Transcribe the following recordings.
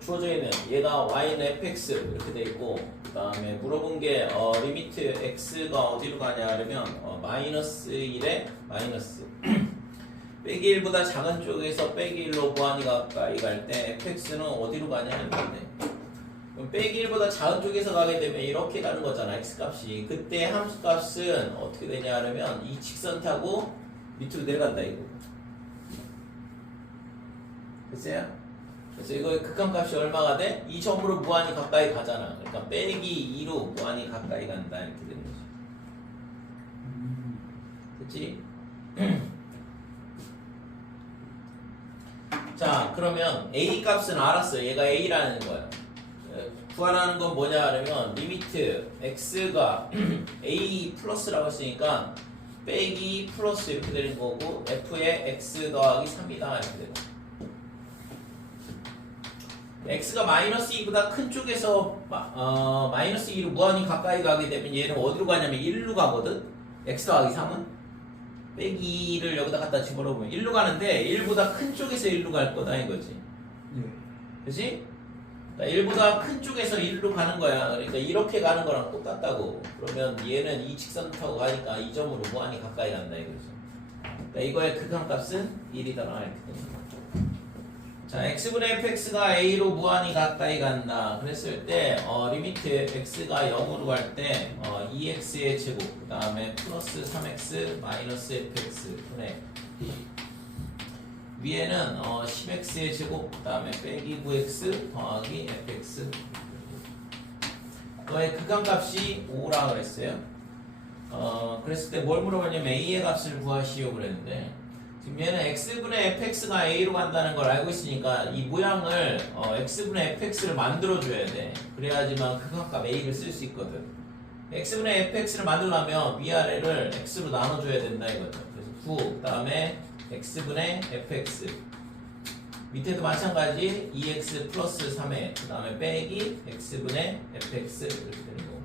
주어져 있는 얘가 y는 fx 이렇게 돼 있고, 그 다음에 물어본 게 리미트 x가 어디로 가냐 하면 마이너스 1에 마이너스 빼기 1보다 작은 쪽에서 빼기 1로 무한히 가까이 갈 때 fx는 어디로 가냐 하는 건데, 그럼 빼기 1보다 작은 쪽에서 가게 되면 이렇게 가는 거잖아, x값이. 그때 함수값은 어떻게 되냐 하면 이 직선 타고 밑으로 내려간다 이거. 됐어요? 그래서 이거의 극한값이 얼마가 돼? 이 점으로 무한히 가까이 가잖아. 그러니까 빼기 2로 무한히 가까이 간다 이렇게 되는 거지. 됐지? 자, 그러면 a 값은 알았어. 얘가 a라는 거야. 구하라는 건 뭐냐 하면 리미트 x가 a 플러스라고 했으니까 빼기 플러스 이렇게 되는 거고, f의 x 더하기 3이다 이렇게 되고, x가 마이너스 2보다 큰 쪽에서 마이너스 2로 무한히 가까이 가게 되면 얘는 어디로 가냐면 1로 가거든. x 더하기 3은 빼기 2를 여기다 갖다 집어넣으면 1로 가는데 1보다 큰 쪽에서 1로 갈 거다 이거지. 그치? 그러니까 1보다 큰 쪽에서 1로 가는 거야. 그러니까 이렇게 가는 거랑 똑같다고. 그러면 얘는 이 직선 타고 가니까 이 점으로 무한히 가까이 간다 이거지. 그러니까 이거의 극한값은 1이더라 이렇게 되는 거야. 자, x분의 fx가 a로 무한히 가까이 간다 그랬을 때 리미트 x가 0으로 갈 때 2x의 제곱 그 다음에 플러스 3x 마이너스 fx 분의 위에는 10x의 제곱 그 다음에 빼기 9x 더하기 fx. 너의 극한값이 5라 그랬어요. 그랬을 때 뭘 물어봤냐면 a의 값을 구하시오 그랬는데, 지금 얘는 x분의 fx가 a로 간다는 걸 알고 있으니까 이 모양을 x분의 fx를 만들어줘야 돼. 그래야지만 극한값 a를 쓸 수 있거든. x분의 fx를 만들려면 위아래를 x로 나눠줘야 된다 이거죠. 그래서 9, 그 다음에 x분의 fx 밑에도 마찬가지 2x 플러스 3에 그 다음에 빼기 x분의 fx 이렇게 되는 거고.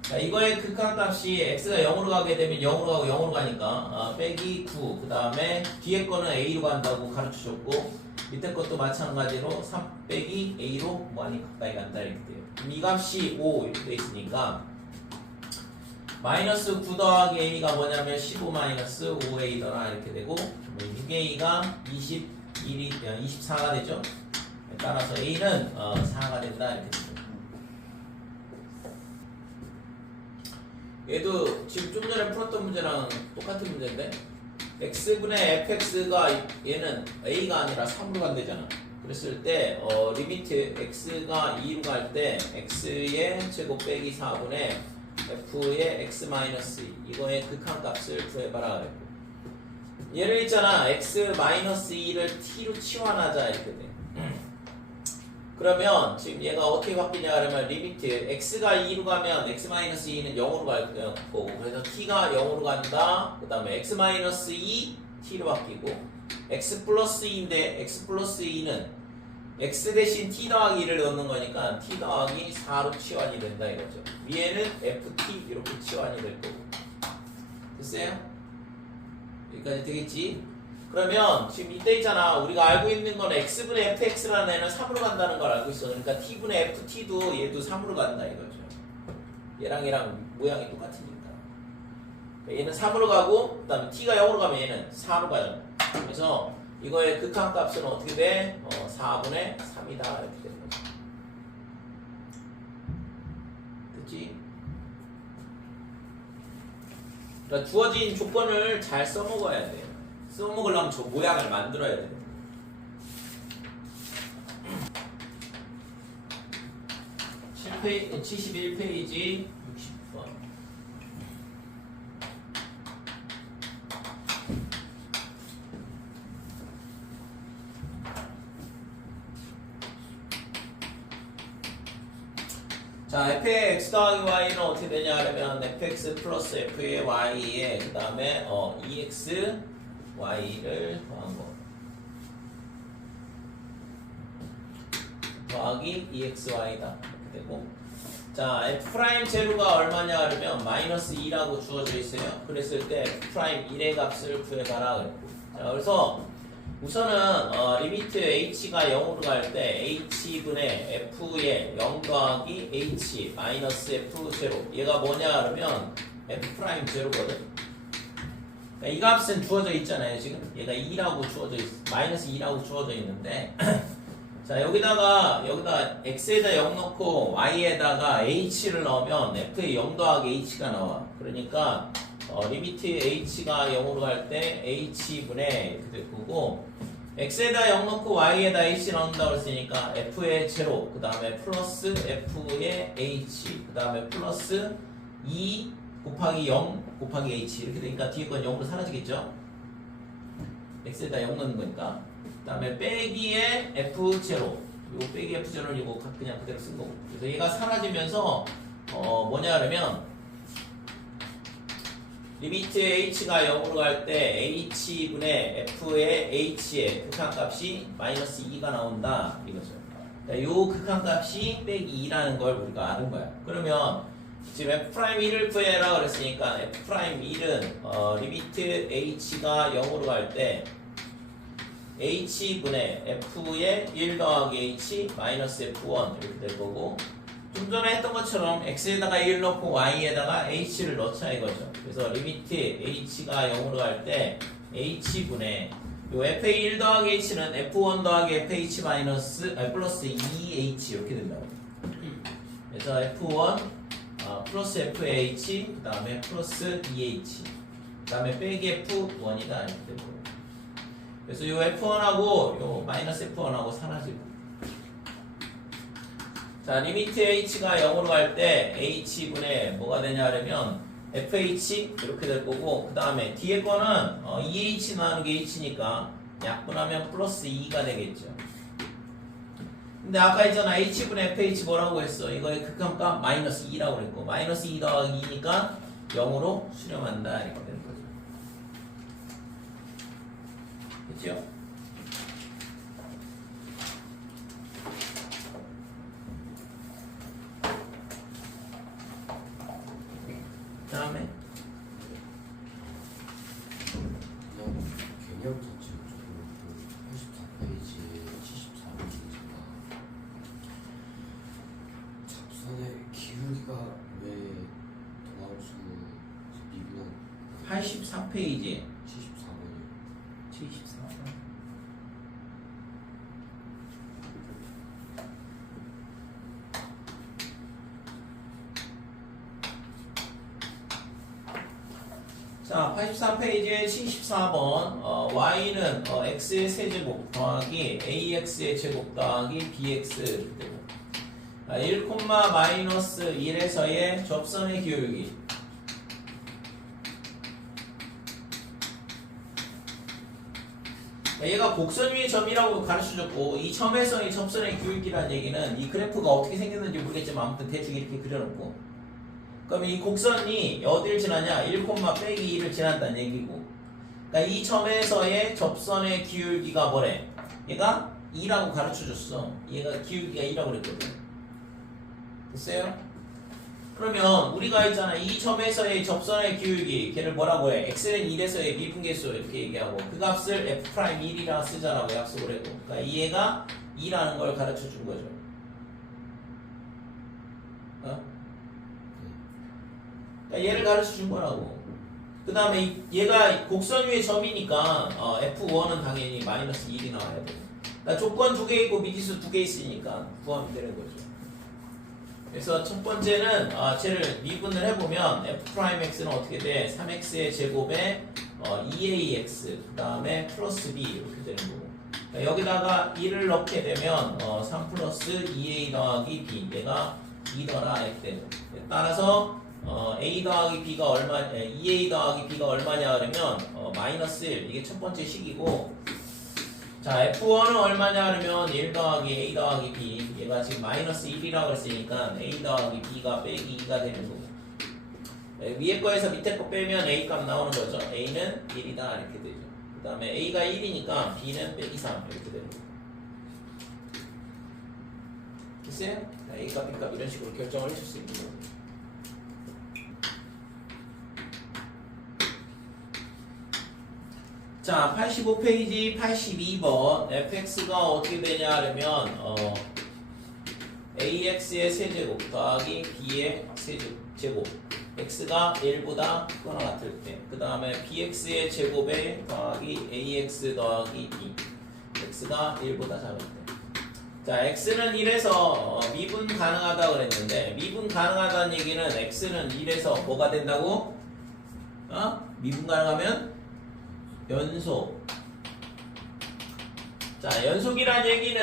자, 이거의 극한값이 x가 0으로 가게 되면 0으로 가고 0으로 가니까 빼기 9, 그 다음에 뒤에 거는 a로 간다고 가르쳐줬고, 밑에 것도 마찬가지로 3 빼기 a로 무한히 가까이 간다 이렇게 돼요. 그럼 이 값이 5 이렇게 돼 있으니까 마이너스 9 더하기 a가 뭐냐면 15 마이너스 5a더라 이렇게 되고, 6a가 24가 되죠. 따라서 a는 4가 된다 이렇게 되죠. 얘도 지금 좀 전에 풀었던 문제랑 똑같은 문제인데, x분의 fx가 얘는 a가 아니라 3으로 간대잖아. 그랬을 때 리미트 x가 2로 갈 때 x의 제곱 빼기 4분의 f의 x 마이너스 2 이거의 극한값을 구해봐라 그랬고, 얘를 있잖아 x 마이너스 2를 t로 치환하자 이렇게 돼. 그러면 지금 얘가 어떻게 바뀌냐 하면 리미트 x가 2로 가면 x-2는 0으로 갈 거고, 그래서 t가 0으로 간다. 그 다음에 x-2 t로 바뀌고, x 플러스 2인데 x 플러스 2는 x 대신 t 더하기 2를 넣는 거니까 t 더하기 4로 치환이 된다 이거죠. 위에는 ft 이렇게 치환이 될 거고. 됐어요? 여기까지 되겠지? 그러면 지금 이때 있잖아, 우리가 알고 있는 건 x분의 fx라는 애는 3으로 간다는 걸 알고 있어. 그러니까 t분의 ft도 얘도 3으로 간다 이거죠. 얘랑 모양이 똑같으니까. 얘는 3으로 가고, 그 다음에 t가 0으로 가면 얘는 4로 가잖아. 그래서 이거의 극한값은 어떻게 돼? 4분의 3이다 이렇게 되는 거죠. 됐지? 그러니까 주어진 조건을 잘 써먹어야 돼. 써먹으려면 저 모양을 만들어야 돼. (7페이지) 71페이지 60번. 자, f의 x 더하기 y는 어떻게 되냐 하면 fx 플러스 f의 y에 그 다음에 2x y를 더한 거 더하기 2xy다 이렇게 되고, 자 f' 제로가 얼마냐 하면 마이너스 2라고 주어져 있어요. 그랬을 때 f' 1의 값을 구해봐라 그랬고, 자 그래서 우선은 리미트 h가 0으로 갈 때 h분의 f의 0 더하기 h 마이너스 f 제로 얘가 뭐냐 그러면 f 프라임 제로거든. 이 값은 주어져 있잖아요. 지금 얘가 2라고 주어져 있 마이너스 2라고 주어져 있는데 자 여기다 x에다 0 넣고 y에다가 h를 넣으면 f의 0 더하기 h가 나와. 그러니까 리미트 h가 0으로 갈 때 h분의 이렇게 될 거고 x에다 0 넣고 y에다 h 넣는다고 했으니까 f의 제로 그 다음에 플러스 f의 h 그 다음에 플러스 2 곱하기 0 곱하기 h 이렇게 되니까 뒤에 건 0으로 사라지겠죠? x에다 0 넣는 거니까 그 다음에 빼기의 f0 요 빼기 f0는 이거 그냥 그대로 쓴 거고 그래서 얘가 사라지면서 뭐냐 그러면 리미트 h가 0으로 갈 때 h분의 f의 h의 극한값이 마이너스 2가 나온다 이거죠. 그러니까 요 극한값이 빼기 2라는 걸 우리가 아는 거야. 그러면 지금 f'1을 구해라 그랬으니까 f'1은 리미트 h가 0으로 갈 때 h분의 f의 1 더하기 h 마이너스 f1 이렇게 될 거고 좀 전에 했던 것처럼 x에다가 1 넣고 y에다가 h를 넣자 이거죠. 그래서 리미트 h가 0으로 갈 때 h분의 요 f의 1 더하기 h는 f1 더하기 fh 마이너스 플러스 2h 이렇게 된다고. 그래서 f1 플러스 fh 그 다음에 플러스 2h 그 다음에 빼기 f1이다 이렇게 되고 그래서 요 f1하고 요 마이너스 f1하고 사라지고 자 리미트 h가 0으로 갈 때 h분의 뭐가 되냐 하려면 fh 이렇게 될 거고 그 다음에 뒤에 거는 2h 나누기 h니까 약분하면 플러스 2가 되겠죠. 근데 아까 있잖아 h분의 fh 뭐라고 했어? 이거의 극한값 마이너스 2라고 그랬고 마이너스 2 더하기 2니까 0으로 수렴한다 이렇게 되는 거죠. 됐죠? 다음에 개념 자체 조금 84페이지 74페이지가 잡선의 기울기가 왜 동함수 미분한 84페이지 74번이요. 74번 자, 84페이지에 74번 y는 x의 세제곱 더하기 ax의 제곱 더하기 bx 1, 마이너스 1에서의 접선의 기울기 얘가 곡선 위의 점이라고 가르쳐줬고 이 점에서의 접선의 기울기라는 얘기는 이 그래프가 어떻게 생겼는지 모르겠지만 아무튼 대충 이렇게 그려놓고 그러면 이 곡선이 어디를 지나냐 1, 빼기 2를 지난다는 얘기고 그러니까 이 점에서의 접선의 기울기가 뭐래? 얘가 2라고 가르쳐줬어. 얘가 기울기가 2라고 그랬거든. 됐어요? 그러면 우리가 있잖아 이 점에서의 접선의 기울기 걔를 뭐라고 해? x는 1에서의 미분계수 이렇게 얘기하고 그 값을 f'1이라 쓰자라고 약속을 했고 그러니까 얘가 2라는 걸 가르쳐준 거죠. 그러니까 얘를 가르쳐준 거라고. 그 다음에 얘가 곡선 위의 점이니까 f1은 당연히 마이너스 1이 나와야 돼. 그러니까 조건 2개 있고 미지수 2개 있으니까 구하면 되는 거죠. 그래서 첫 번째는 쟤를 미분을 해보면 f'x는 어떻게 돼? 3x의 제곱에 2ax 그 다음에 플러스 b 이렇게 되는 거고 그러니까 여기다가 1을 넣게 되면 3 플러스 2a 더하기 b 얘가 2더라 이렇게 되는 거예요. 따라서 a 더하기 b가 얼마 2a 더하기 b가 얼마냐 그러면 마이너스 1 이게 첫 번째 식이고 자 f1은 얼마냐 그러면 1 더하기 a 더하기 b 얘가 지금 마이너스 1이라고 했으니까 a 더하기 b가 빼기 2가 되는 거고 위에 거에서 밑에 거 빼면 a 값 나오는 거죠. a는 1이다 이렇게 되죠. 그 다음에 a가 1이니까 b는 빼기 3 이렇게 되는 거고 됐어요? 자, a 값 b 값 이런 식으로 결정을 해줄 수 있는 거고 자, 85페이지 82번 fx가 어떻게 되냐 하면 ax의 세제곱 더하기 b의 세제곱 x가 1보다 크거나 같을 때 그 다음에 bx의 제곱에 더하기 ax 더하기 b x가 1보다 작을 때 자, x는 1에서 미분 가능하다 그랬는데 미분 가능하다는 얘기는 x는 1에서 뭐가 된다고? 미분 가능하면 연속. 자, 연속이란 얘기는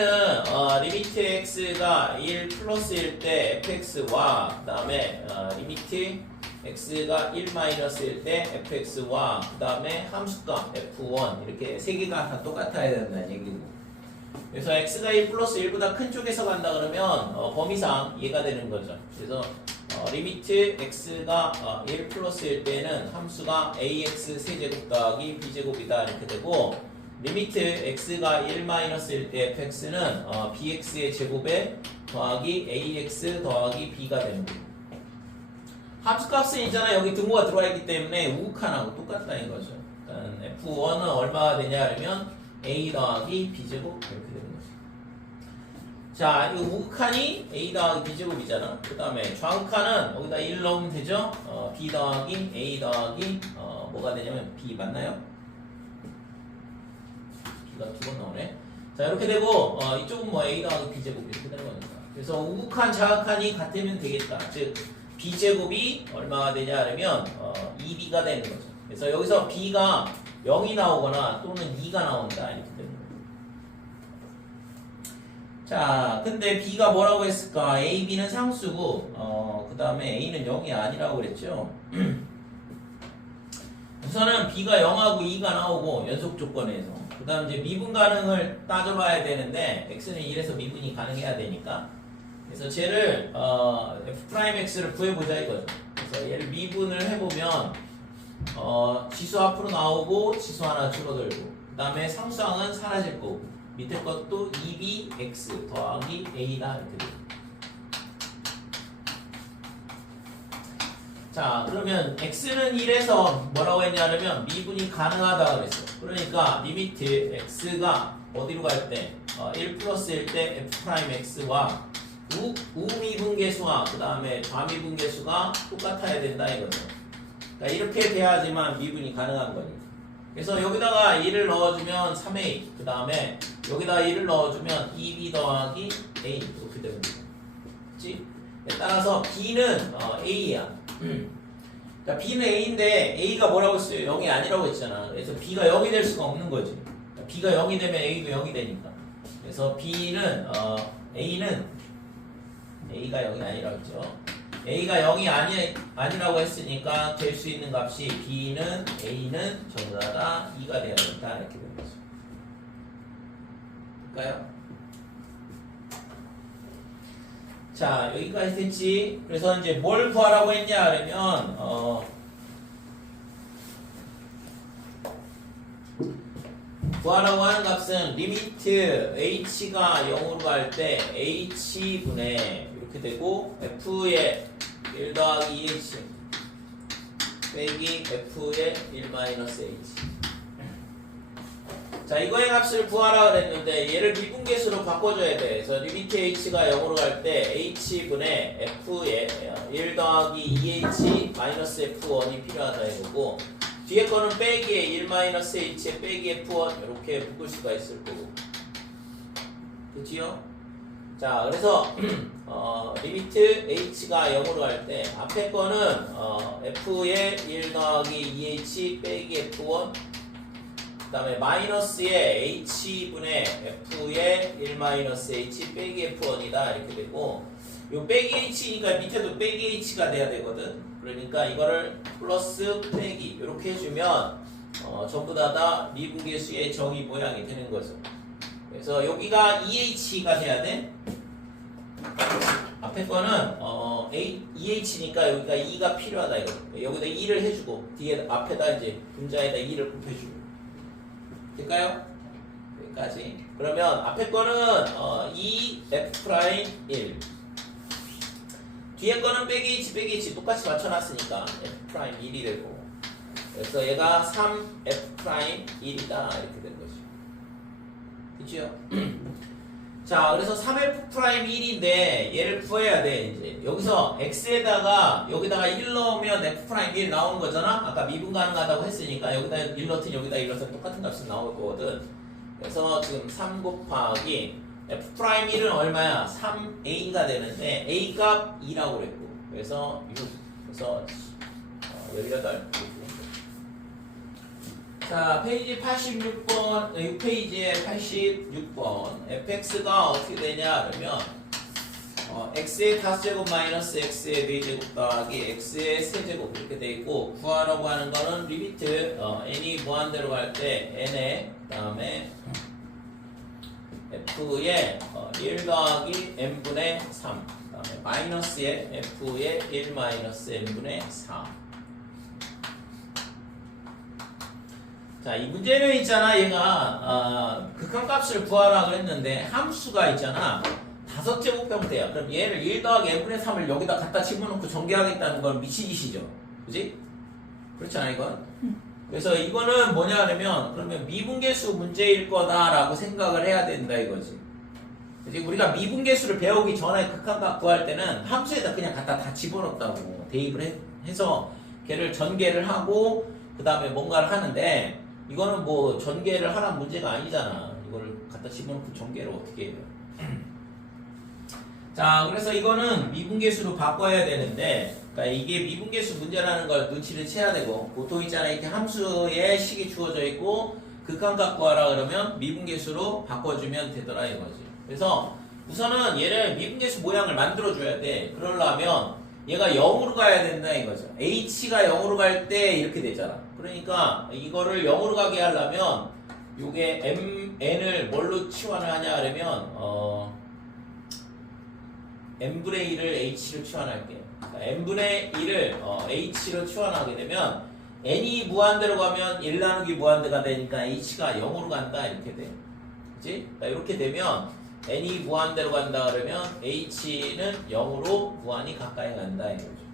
리미트 x가 1 플러스일 때 fx와 그 다음에 리미트 x가 1 마이너스일 때 fx와 그 다음에 함수값 f1 이렇게 세 개가 다 똑같아야 된다는 얘기고. 그래서 x가 1 플러스 1보다 큰 쪽에서 간다 그러면 범위상 이해가 되는 거죠. 그래서 리미트 x가 1 플러스일 때는 함수가 ax 세제곱 더하기 b제곱이다 이렇게 되고 리미트 x가 1 마이너스일 때 fx는 bx의 제곱에 더하기 ax 더하기 b가 되는 거예요. 함수값은 있잖아 여기 등호가 들어와 있기 때문에 우극한하고 똑같다는 거죠. 일단 f1은 얼마가 되냐 하면 a 더하기 b제곱 이렇게 되는 거죠. 자, 이 우극한이 a 더하기 b제곱이잖아. 그 다음에 좌극한은 여기다 1 넣으면 되죠. b 더하기 a 더하기 뭐가 되냐면 b 맞나요? b가 두 번 나오네. 자, 이렇게 되고 이쪽은 뭐 a 더하기 b제곱 이렇게 되는 거니까. 그래서 우극한 좌극한이 같으면 되겠다. 즉 b제곱이 얼마가 되냐 하면 2b가 되는 거죠. 그래서 여기서 b가 0이 나오거나 또는 2가 나온다 이렇게 되는 거예요. 자, 근데 b가 뭐라고 했을까? a, b는 상수고 그 다음에 a는 0이 아니라고 그랬죠. 우선은 b가 0하고 2가 나오고 연속 조건에서 그 다음 이제 미분 가능을 따져봐야 되는데 x는 1에서 미분이 가능해야 되니까 그래서 쟤를 f'x를 구해보자 이거죠. 그래서 얘를 미분을 해보면 지수 앞으로 나오고 지수 하나 줄어들고 그 다음에 상수항은 사라질 거고 밑에 것도 2bx 더하기 a다 이렇게 돼요. 자, 그러면 x는 1에서 뭐라고 했냐면 미분이 가능하다 그랬어. 그러니까 리미트 x가 어디로 갈 때 1 플러스일 때 f'x와 우미분계수와 그 다음에 좌미분계수가 똑같아야 된다 이거죠. 그러니까 이렇게 돼야지만 미분이 가능한 거니까. 그래서 여기다가 1을 넣어주면 3a 그 다음에 여기다가 1을 넣어주면 2b 더하기 a 이렇게 되는 거죠. 그치? 따라서 b는 a야. 자, b는 a인데 a가 뭐라고 했어요? 0이 아니라고 했잖아. 그래서 b가 0이 될 수가 없는 거지. b가 0이 되면 a도 0이 되니까. 그래서 b는 a는 a가 0이 아니라고 했죠. a가 0이 아니라고 했으니까 될 수 있는 값이 b는 a는 전부 다 2가 되어야 된다 이렇게 되는 거죠. 될까요? 자, 여기까지 됐지. 그래서 이제 뭘 구하라고 했냐 그러면 구하라고 하는 값은 리미트 h가 0으로 갈 때 h분의 이렇게 되고 f의 1 더하기 2h 빼기 f의 1 마이너스 h. 자, 이거의 값을 구하라 그랬는데 얘를 미분계수로 바꿔줘야 돼. 그래서 리미트 h가 0으로 갈 때 h분의 f의 1 더하기 2h 마이너스 f1이 필요하다 이거고 뒤에 거는 빼기에 1 마이너스 h에 빼기 f1 이렇게 묶을 수가 있을 거고 그치요? 자, 그래서 리미트 h가 0으로 갈 때 앞에 거는 f의 1 더하기 2h 빼기 f1 그 다음에 마이너스의 h분의 f의 1 마이너스 h 빼기 f1이다 이렇게 되고 요 빼기 h니까 밑에도 빼기 h가 돼야 되거든. 그러니까 이거를 플러스 빼기 이렇게 해주면 전부 다 미분계수의 정의 모양이 되는 거죠. 그래서 여기가 2h가 돼야 돼. 앞에 거는 2h니까 여기가 2가 필요하다 이거. 여기다 2를 해주고 뒤에 앞에다 이제 분자에다 2를 곱해주고 될까요? 여기까지. 그러면 앞에 거는 2f'1 뒤에 거는 빼기 h 똑같이 맞춰놨으니까 f'1이 되고 그래서 얘가 3f' 1이다 이렇게 된 거죠. 그죠? 자, 그래서 3f' 1인데 얘를 구해야 돼. 이제 여기서 x에다가 여기다가 1 넣으면 f' 1 나오는 거잖아. 아까 미분 가능하다고 했으니까 여기다 1 넣든 여기다 1 넣든 똑같은 값이 나올 거거든. 그래서 지금 3 곱하기 f' 1은 얼마야? 3a가 되는데 a 값 2라고 그랬고 그래서 6 그래서 18 자, 페이지 86번, 6페이지에 86번. fx가 어떻게 되냐, 그러면, x의 5제곱 마이너스 x의 4제곱 더하기 x의 세제곱 이렇게 돼 있고, 구하라고 하는 거는 리미트, n이 무한대로 갈 때 n에, 그 다음에 f의 1 더하기 n분의 3, 그 다음에 마이너스의 f의 1 마이너스 n분의 4. 자, 이 문제는 있잖아. 얘가 극한값을 구하라 그랬는데 함수가 있잖아. 5제곱 형태야. 그럼 얘를 1 더하기 n분의 3을 여기다 갖다 집어넣고 전개하겠다는 건 미친 짓이죠. 그지? 그렇지 않아 이건? 그래서 이거는 뭐냐 하면 그러면 미분계수 문제일 거다라고 생각을 해야 된다 이거지. 그지? 우리가 미분계수를 배우기 전에 극한값 구할 때는 함수에다 그냥 갖다 다 집어넣었다고 대입을 해서 걔를 전개를 하고 그 다음에 뭔가를 하는데 이거는 뭐 전개를 하란 문제가 아니잖아. 이거를 갖다 집어넣고 전개를 어떻게 해요? 자, 그래서 이거는 미분계수로 바꿔야 되는데, 그러니까 이게 미분계수 문제라는 걸 눈치를 채야 되고, 보통 있잖아 이렇게 함수에 식이 주어져 있고 극한값 구하라 그러면 미분계수로 바꿔주면 되더라 이거지. 그래서 우선은 얘를 미분계수 모양을 만들어줘야 돼. 그러려면 얘가 0으로 가야 된다 이거죠. h가 0으로 갈 때 이렇게 되잖아. 그러니까 이거를 0으로 가게 하려면 요게 n을 뭘로 치환을 하냐 그러면 n분의 1을 h로 치환할게요. 그러니까 n분의 1을 h로 치환하게 되면 n이 무한대로 가면 1 나누기 무한대가 되니까 h가 0으로 간다 이렇게 돼. 그치? 그러니까 이렇게 되면 n이 무한대로 간다 그러면 h는 0으로 무한히 가까이 간다 이거죠.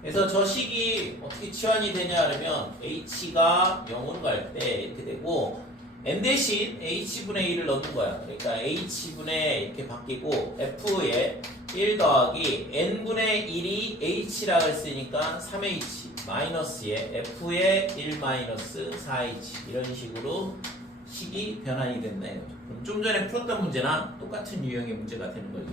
그래서 저 식이 어떻게 치환이 되냐 그러면 h가 0으로 갈 때 이렇게 되고 n 대신 h분의 1을 넣는 거야. 그러니까 h분의 이렇게 바뀌고 f에 1 더하기 n분의 1이 h라고 했으니까 3h 마이너스에 f에 1 마이너스 4h 이런 식으로 식이 변환이 된다 이거죠. 그럼 좀 전에 풀었던 문제나 똑같은 유형의 문제가 되는 거죠.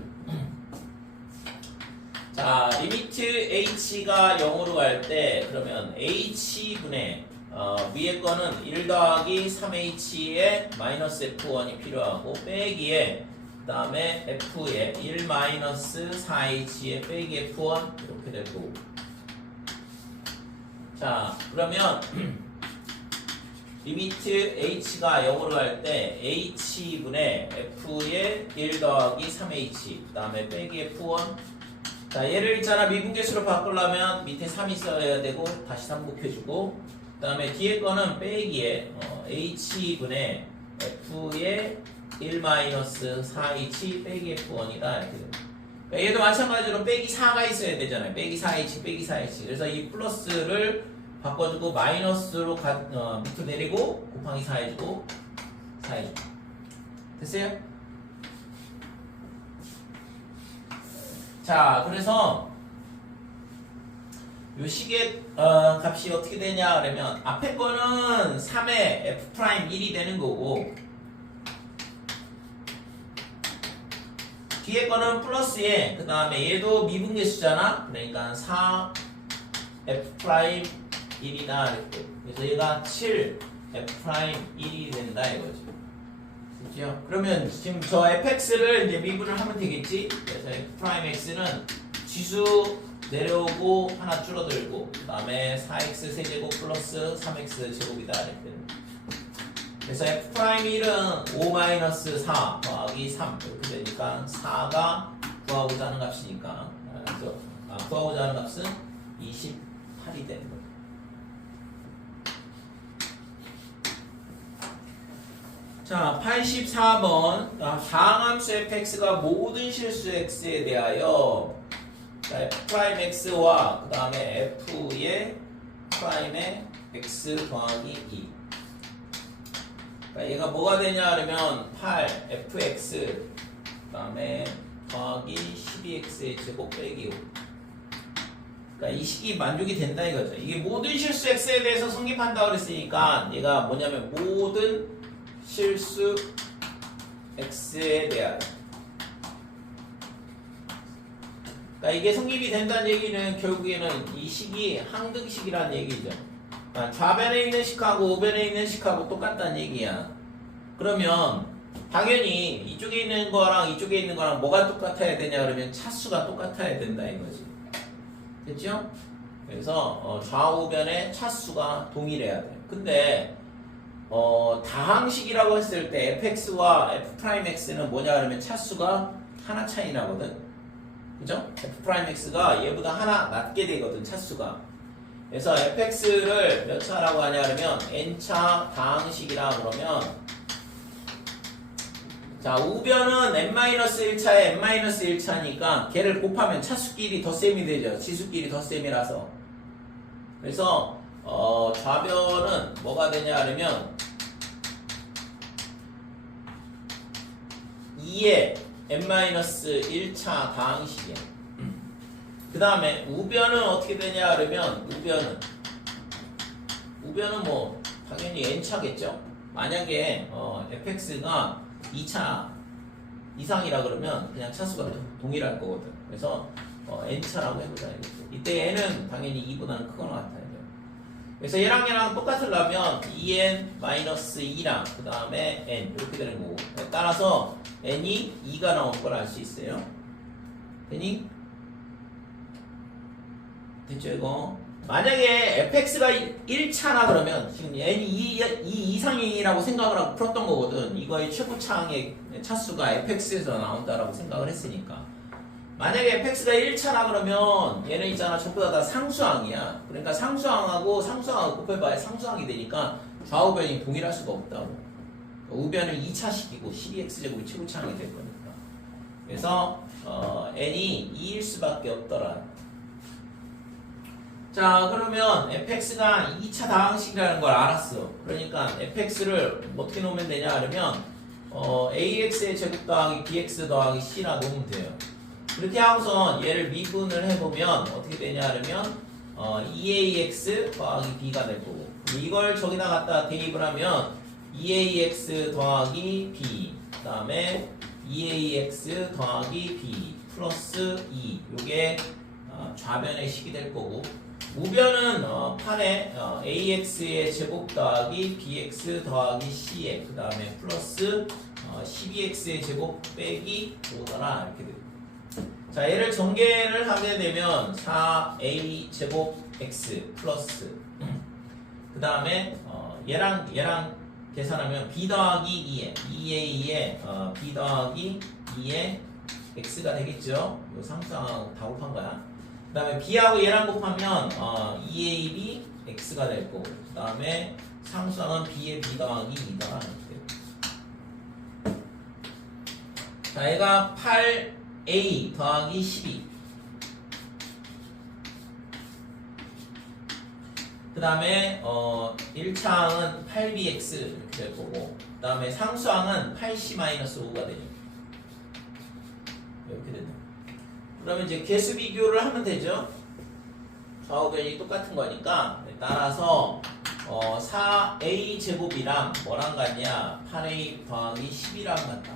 자, 리미트 h가 0으로 갈 때 그러면 h분의 위에 거는 1 더하기 3h에 마이너스 f1이 필요하고 빼기에 그 다음에 f에 1 마이너스 4h에 빼기 f1 이렇게 되고 자, 그러면 리미트 h가 0으로 갈 때 h분의 f에 1 더하기 3h 그 다음에 빼기 f1 자, 얘를 있잖아 미분계수로 바꾸려면 밑에 3이 써야 되고 다시 3 곱해주고 그 다음에 뒤에 거는 빼기에 h분의 f의 1-4h 빼기 f1이다 이렇게 됩니다. 그러니까 얘도 마찬가지로 빼기 4가 있어야 되잖아요. 빼기 4h 빼기 4h 그래서 이 플러스를 바꿔주고 마이너스로 밑으로 내리고 곱하기 4 해주고 4 해주고 됐어요? 자, 그래서 요 식의 값이 어떻게 되냐 그러면 앞에 거는 3의 f'1이 되는 거고 뒤에 거는 플러스에 그 다음에 얘도 미분계수잖아. 그러니까 4f'1이다 이렇게. 그래서 얘가 7f'1이 된다 이거죠. 그렇죠? 그러면 지금 저 fx를 이제 미분을 하면 되겠지. 그래서 f'x는 지수 내려오고 하나 줄어들고 그 다음에 4x 세제곱 플러스 3x 제곱이다 이렇게. 그래서 f'1은 5-4 더하기 3 이렇게 되니까 4가 구하고자 하는 값이니까 그래서 구하고자 하는 값은 28이 되는 거예요. 자, 84번 항함수 fx가 모든 실수 x에 대하여 f'x와 그 다음에 f의 프라임의 x 더하기 2. 그러니까 얘가 뭐가 되냐 그러면 8 fx 그다음에 더하기 12x의 제곱 빼기 5. 그러니까 이 식이 만족이 된다 이거죠. 이게 모든 실수 x에 대해서 성립한다 그랬으니까 얘가 뭐냐면 모든 실수 x에 대한, 그러니까 이게 성립이 된다는 얘기는 결국에는 이 식이 항등식이라는 얘기죠. 그러니까 좌변에 있는 식하고 우변에 있는 식하고 똑같다는 얘기야. 그러면 당연히 이쪽에 있는 거랑 이쪽에 있는 거랑 뭐가 똑같아야 되냐 그러면 차수가 똑같아야 된다 이거지. 됐죠? 그래서 좌우변의 차수가 동일해야 돼. 근데 다항식이라고 했을 때 fx와 f'x는 뭐냐 그러면 차수가 하나 차이 나거든. 그죠? f'x가 얘보다 하나 낮게 되거든, 차수가. 그래서 fx를 몇 차라고 하냐 그러면 n차 다항식이라 그러면, 자, 우변은 n-1차에 n-1차니까 걔를 곱하면 차수끼리 덧셈이 되죠. 지수끼리 덧셈이라서. 그래서 좌변은 뭐가 되냐 그러면 2의 n-1차 다항식이야. 그 다음에 우변은 어떻게 되냐 그러면 우변은 뭐 당연히 n차겠죠. 만약에 fx가 2차 이상이라 그러면 그냥 차수가 동일할 거거든. 그래서 n차라고 해보자. 이때 n은 당연히 2보다는 크거나 같아야 돼요. 그래서 얘랑 똑같으려면 2n-2랑 그 다음에 n 이렇게 되는 거고, 따라서 n이 2가 나온 걸 알 수 있어요. 됐니? 됐죠 이거? 만약에 fx가 1차나 그러면 지금 n이 2 이상이라고 생각을 하고 풀었던 거거든. 이거의 최고차항의 차수가 fx에서 나온다라고 생각을 했으니까. 만약에 fx가 1차나 그러면 얘는 있잖아 전부 다 상수항이야. 그러니까 상수항하고 곱해봐야 상수항이 되니까 좌우변이 동일할 수가 없다고. 우변은 2차식이고 12x제곱이 최고차항이 될 거니까. 그래서 n이 2일 수밖에 없더라. 자, 그러면 fx가 2차 다항식이라는 걸 알았어. 그러니까 fx를 어떻게 놓으면 되냐 하면 ax의 제곱 더하기 bx 더하기 c라 놓으면 돼요. 그렇게 하고서 얘를 미분을 해보면 어떻게 되냐 하면 2ax 더하기 b가 될 거고, 이걸 저기다 갖다 대입을 하면 2ax 더하기 b 그 다음에 2ax 더하기 b 플러스 2 요게 좌변의 식이 될 거고, 우변은 8에 ax의 제곱 더하기 bx 더하기 c에 그 다음에 플러스 12x의 제곱 빼기 5더라 이렇게 됩니다. 자, 얘를 전개를 하게 되면 4a 제곱 x 플러스 그 다음에 얘랑 계산하면 b 더하기 2에 b 더하기 2에 x가 되겠죠. 요 상수항하고 다 곱한 거야. 그 다음에 b하고 얘랑 곱하면 2ab x가 될 거고, 그 다음에 상수항은 b의 b 더하기 2더라 이렇게. 자, 얘가 8a 더하기 12. 그 다음에 1차항은 8bx 이렇게 될 거고, 그 다음에 상수항은 8c-5가 되죠. 이렇게 된다. 그러면 이제 개수 비교를 하면 되죠. 좌우변이 똑같은 거니까. 따라서 4a 제곱이랑 뭐랑 같냐, 8a 더하기 10이랑 같다.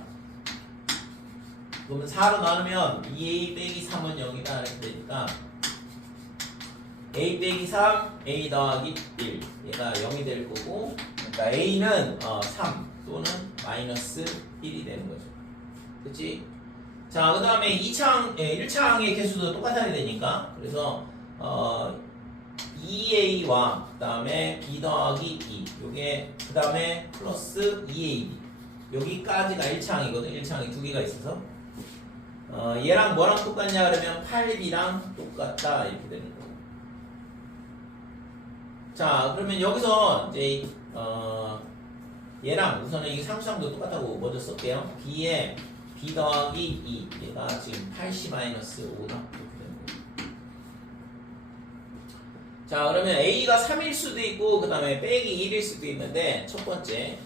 그러면 4로 나누면 2a 빼기 3은 0이다 이렇게 되니까 a 빼기 3, a 더하기 1 얘가 0이 될 거고, 그러니까 a는 3 또는 마이너스 1이 되는 거죠. 그치? 자, 그 다음에 1차항의 개수도 똑같아야 되니까, 그래서 2a와 그 다음에 b 더하기 2 요게 그 다음에 플러스 2ab 여기까지가 1차항이거든. 1차항이 두 개가 있어서 얘랑 뭐랑 똑같냐 그러면 8b랑 똑같다 이렇게 되는 거고. 자, 그러면 여기서 이제 얘랑 우선은 이게 상수항도 똑같다고 먼저 쓸게요. b에 b 더하기 2 얘가 지금 8c-5다 이렇게 되는 거고. 자, 그러면 A가 3일 수도 있고 그 다음에 빼기 1일 수도 있는데 첫 번째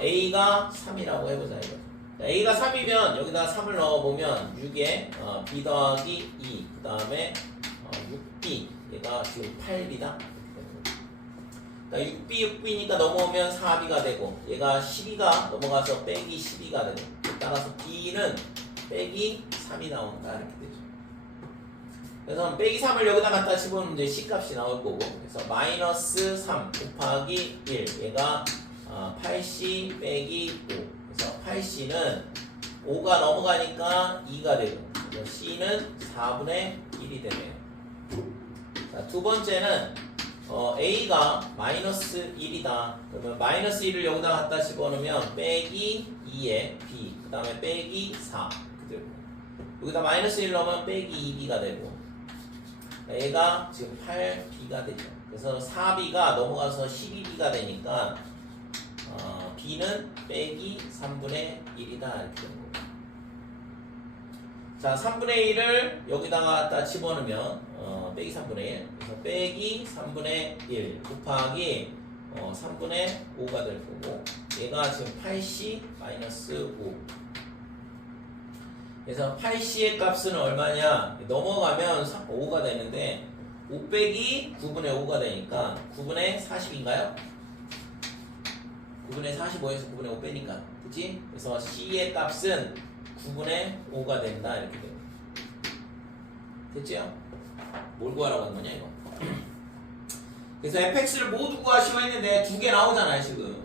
A가 3이라고 해보자 이거. 자, A가 3이면 여기다 3을 넣어보면 6에 B 더하기 2 그 다음에 6B 얘가 지금 8이다. 6B니까 넘어오면 4B가 되고 얘가 12가 넘어가서 빼기 12가 되고 따라서 B는 빼기 3이 나온다 이렇게 되죠. 그래서 빼기 3을 여기다 갖다 집어넣으면 이제 C값이 나올 거고 그래서 마이너스 3 곱하기 1 얘가 8C 빼기 5 그래서 8C는 5가 넘어가니까 2가 되고 C는 4분의 1이 되네요. 자, 두 번째는 A가 마이너스 1이다. 그러면 마이너스 1을 여기다 갖다 집어넣으면 빼기 2에 B 그 다음에 빼기 4 그대로 여기다 마이너스 1 넣으면 빼기 2B가 되고 얘가 지금 8B가 되죠. 그래서 4B가 넘어가서 12B가 되니까 B는 빼기 3분의 1이다 이렇게 되는 거고 자 3분의 1을 여기다가 갖다 집어넣으면 빼기 3분의 1 그래서 빼기 3분의 1 곱하기 3분의 5가 될 거고 얘가 지금 8C 마이너스 5 그래서 8C의 값은 얼마냐 넘어가면 5가 되는데 5 빼기 9분의 5가 되니까 9분의 40인가요? 9분의 45에서 9분의 5 빼니까 그치? 그래서 C의 값은 9분의 5가 된다 이렇게 돼요. 됐지요? 뭘 구하라고 한 거냐 이거. 그래서 fx를 모두 구하시고 했는데 두 개 나오잖아요 지금.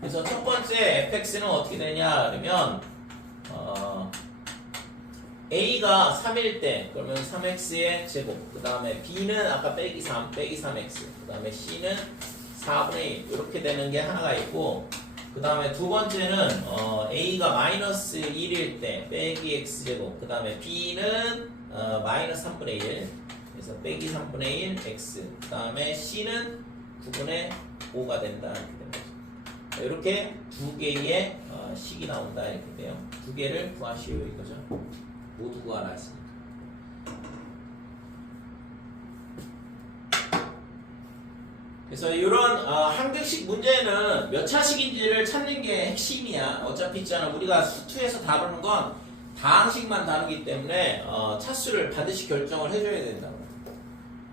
그래서 첫 번째 fx는 어떻게 되냐 그러면 a가 3일 때 그러면 3x의 제곱 그 다음에 b는 아까 빼기 3 빼기 3x 그 다음에 c는 4분의 1 이렇게 되는 게 하나가 있고 그 다음에 두 번째는 a가 마이너스 1일 때 빼기 x제곱 그 다음에 b는 마이너스 3분의 1 그래서 빼기 3분의 1 x 그 다음에 c는 9분의 5가 된다 이렇게 되는 거죠. 이렇게 두 개의 식이 나온다 이렇게 돼요. 두 개를 구하시오 이거죠. 모두 구하라 했으니까. 그래서 이런 한글식 문제는 몇 차식인지를 찾는 게 핵심이야. 어차피 있잖아 우리가 수투에서 다루는 건 다항식만 다루기 때문에 차수를 반드시 결정을 해줘야 된다고.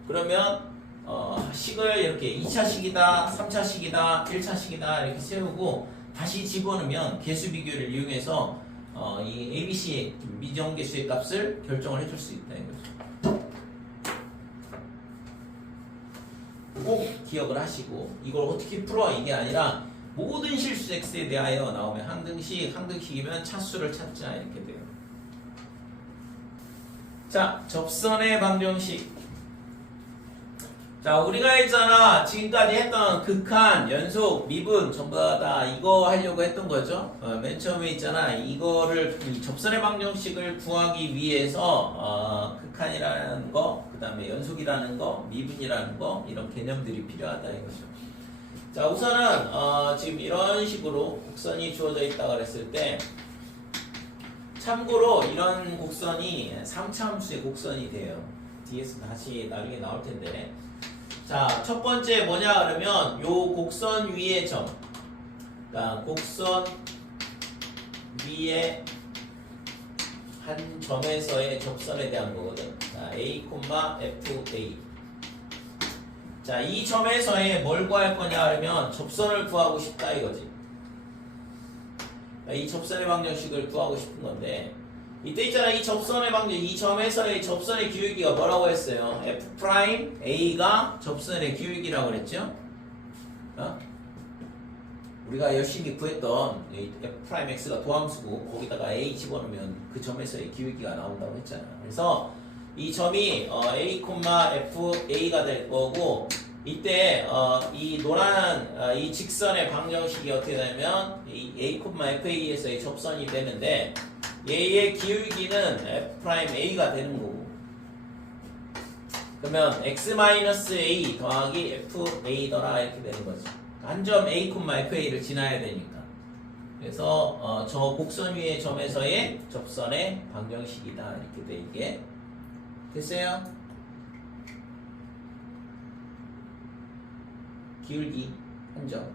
그러면 식을 이렇게 2차식이다, 3차식이다, 1차식이다 이렇게 세우고 다시 집어넣으면 개수 비교를 이용해서 이 ABC 미정계수의 값을 결정을 해줄 수 있다 이거죠. 꼭 기억을 하시고 이걸 어떻게 풀어 이게 아니라 모든 실수 x에 대하여 나오면 항등식이면 차수를 찾자 이렇게 돼요. 자, 접선의 방정식. 자, 우리가 했잖아 지금까지 했던 극한, 연속, 미분 전부 다 이거 하려고 했던 거죠. 맨 처음에 있잖아 이거를 이 접선의 방정식을 구하기 위해서 극한이라는 거, 그 다음에 연속이라는 거, 미분이라는 거 이런 개념들이 필요하다 이거죠. 자, 우선은 지금 이런 식으로 곡선이 주어져 있다고 그랬을 때 참고로 이런 곡선이 3차 함수의 곡선이 돼요. 뒤에서 다시 나중에 나올 텐데. 자, 첫 번째 뭐냐 그러면 요 곡선 위의 점. 그러니까 곡선 위에 한 점에서의 접선에 대한 거거든. 자, A, FA. 자, 이 점에서의 뭘 구할 거냐 그러면 접선을 구하고 싶다 이거지. 이 접선의 방정식을 구하고 싶은 건데 이때 있잖아 이 접선의 방정 이 점에서의 접선의 기울기가 뭐라고 했어요? F'A가 접선의 기울기라고 그랬죠? 우리가 열심히 구했던 F'X가 도함수고 거기다가 A 집어넣으면 그 점에서의 기울기가 나온다고 했잖아. 그래서 이 점이 A, FA가 될 거고 이때 이 노란 이 직선의 방정식이 어떻게 되냐면 이 A, FA에서의 접선이 되는데 얘의 기울기는 F'A가 되는 거고 그러면 X-A 더하기 FA더라 이렇게 되는 거지. 한 점 A, FA를 지나야 되니까. 그래서 저 곡선 위의 점에서의 접선의 방정식이다 이렇게 돼 이게 됐어요? 기울기 한 점.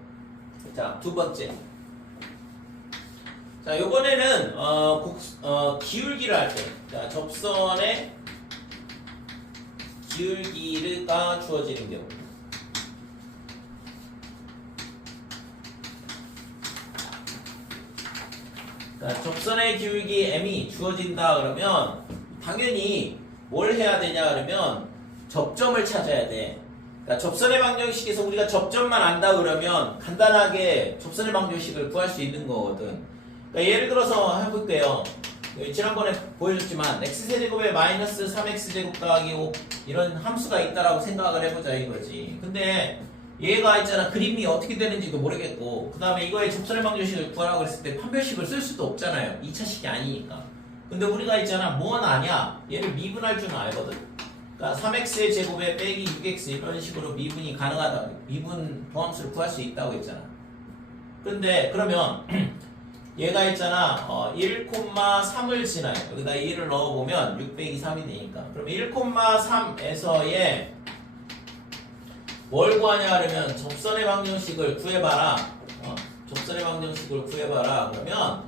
자, 두 번째. 자, 요번에는 기울기를 할 때, 자, 접선의 기울기가 주어지는 경우. 자, 접선의 기울기 m이 주어진다 그러면 당연히 뭘 해야 되냐 그러면 접점을 찾아야 돼. 그러니까 접선의 방정식에서 우리가 접점만 안다 그러면 간단하게 접선의 방정식을 구할 수 있는 거거든. 그러니까 예를 들어서 해볼게요. 지난번에 보여줬지만 x세제곱에 마이너스 3x제곱 더하기 5 이런 함수가 있다라고 생각을 해보자 이거지. 근데 얘가 있잖아, 그림이 어떻게 되는지도 모르겠고, 그 다음에 이거의 접선의 방정식을 구하라고 했을 때 판별식을 쓸 수도 없잖아요. 2차식이 아니니까. 근데 우리가 있잖아, 뭔 아냐, 얘를 미분할 줄은 알거든. 그러니까 3x의 제곱에 빼기 6x 이런 식으로 미분이 가능하다, 미분 도함수를 구할 수 있다고 했잖아. 근데 그러면 얘가 있잖아, 1,3을 지나요. 여기다 1을 넣어보면 6 빼기 3이 되니까. 그럼 1,3에서의 뭘 구하냐 하려면 접선의 방정식을 구해봐라. 접선의 방정식을 구해봐라. 그러면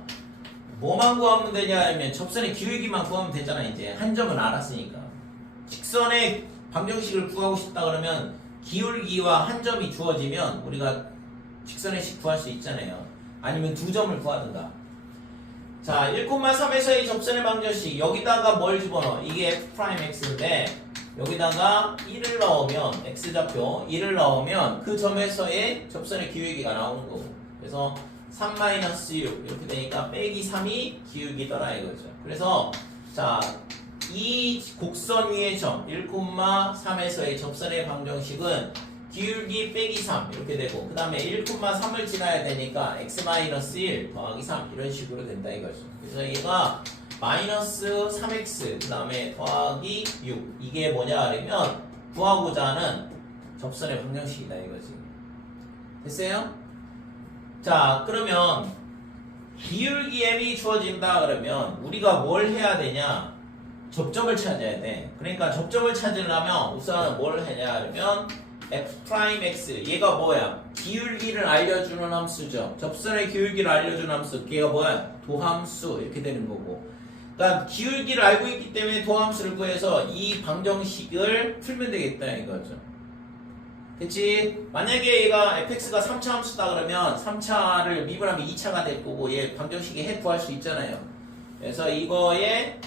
뭐만 구하면 되냐 하면 접선의 기울기만 구하면 되잖아. 이제 한 점은 알았으니까. 직선의 방정식을 구하고 싶다 그러면 기울기와 한 점이 주어지면 우리가 직선의 식 구할 수 있잖아요. 아니면 두 점을 구하든가. 자, 1,3에서의 접선의 방정식, 여기다가 뭘 집어넣어? 이게 f'x인데 여기다가 1을 넣으면, x좌표 1을 넣으면 그 점에서의 접선의 기울기가 나오는 거고. 그래서 3-6 이렇게 되니까 빼기 3이 기울기더라 이거죠. 그래서 자, 이 곡선 위의 점 1,3에서의 접선의 방정식은 기울기 빼기 3 이렇게 되고, 그 다음에 1,3을 지나야 되니까 x-1 더하기 3 이런 식으로 된다 이거죠. 그래서 얘가 마이너스 3x 그 다음에 더하기 6 이게 뭐냐 하면 구하고자 하는 접선의 방정식이다 이거지. 됐어요? 자, 그러면 기울기 m이 주어진다 그러면 우리가 뭘 해야 되냐? 접점을 찾아야 돼. 그러니까 접점을 찾으려면 우선 뭘 하냐 하면 f'x 얘가 뭐야? 기울기를 알려주는 함수죠. 접선의 기울기를 알려주는 함수, 걔가 뭐야? 도함수 이렇게 되는 거고. 그러니까 기울기를 알고 있기 때문에 도함수를 구해서 이 방정식을 풀면 되겠다 이거죠. 그치? 만약에 얘가 fx가 3차 함수다 그러면 3차를 미분하면 2차가 될 거고 얘 방정식에 해 구할 수 있잖아요. 그래서 이거의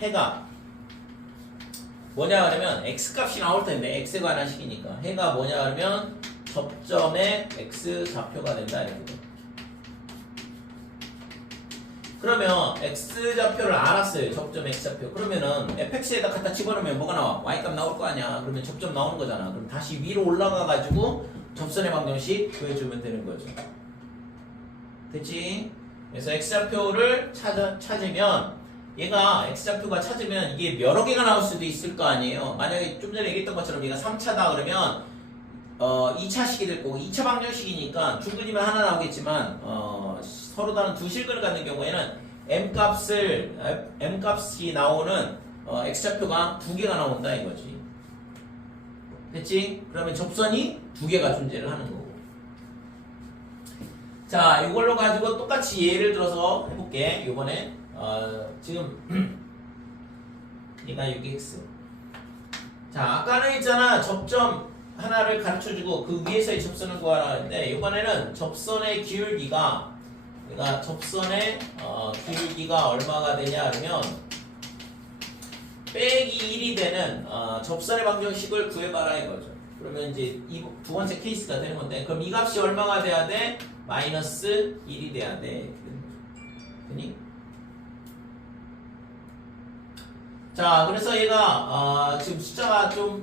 해가 뭐냐 그러면 x값이 나올 텐데 x에 관한 식이니까 해가 뭐냐 그러면 접점의 x좌표가 된다 이렇게. 그러면 x좌표를 알았어요. 접점 x좌표. 그러면은 fx에다 갖다 집어넣으면 뭐가 나와? y값 나올 거 아니야. 그러면 접점 나오는 거잖아. 그럼 다시 위로 올라가 가지고 접선의 방정식 구해주면 되는 거죠. 됐지? 그래서 x좌표를 찾으면 얘가 x좌표가 찾으면 이게 여러 개가 나올 수도 있을 거 아니에요. 만약에 좀 전에 얘기했던 것처럼 얘가 3차다 그러면 2차식이 될 거고 2차 방정식이니까 중근이면 하나 나오겠지만 서로 다른 두 실근을 갖는 경우에는 m값이 나오는 x좌표가 두 개가 나온다 이거지. 됐지? 그러면 접선이 두 개가 존재를 하는 거고. 자, 이걸로 가지고 똑같이 예를 들어서 해볼게. 이번에 지금 얘가 6x. 자, 아까는 있잖아 접점 하나를 가르쳐주고 그 위에서의 접선을 구하라 했는데 이번에는 접선의 기울기가, 그러니까 접선의 기울기가 얼마가 되냐 하면 빼기 1이 되는 접선의 방정식을 구해봐라 이거죠. 그러면 이제 이 두 번째 케이스가 되는 건데, 그럼 이 값이 얼마가 돼야 돼? 마이너스 1이 돼야 돼. 되니? 자, 그래서 얘가 지금 숫자가 좀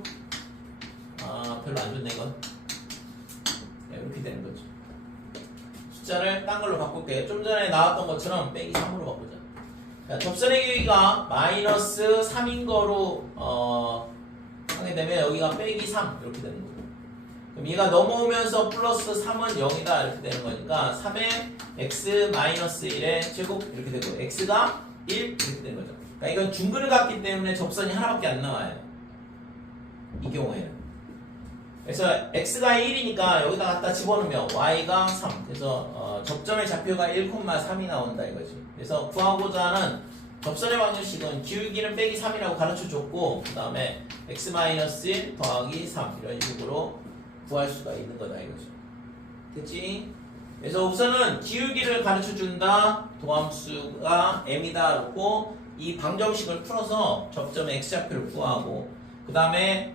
별로 안 좋네 이건. 네, 이렇게 되는 거죠. 숫자를 딴 걸로 바꿀게요. 좀 전에 나왔던 것처럼 빼기 3으로 바꾸자. 자, 접선의 기울기가 마이너스 3인 거로 하게 되면 여기가 빼기 3 이렇게 되는 거예요. 그럼 얘가 넘어오면서 플러스 3은 0이다 이렇게 되는 거니까 3의 x 마이너스 1의 제곱 이렇게 되고 x가 1 이렇게 되는 거죠. 그러니까 이건 중근을 갖기 때문에 접선이 하나밖에 안 나와요. 이 경우에는. 그래서 x가 1이니까 여기다 갖다 집어넣으면 y가 3. 그래서 접점의 좌표가 1,3이 나온다 이거지. 그래서 구하고자 하는 접선의 방정식은 기울기는 빼기 3이라고 가르쳐 줬고, 그 다음에 x-1 더하기 3 이런 식으로 구할 수가 있는 거다 이거죠. 됐지? 그래서 우선은 기울기를 가르쳐 준다. 도함수가 m이다 놓고 이 방정식을 풀어서 접점의 x좌표를 구하고, 그 다음에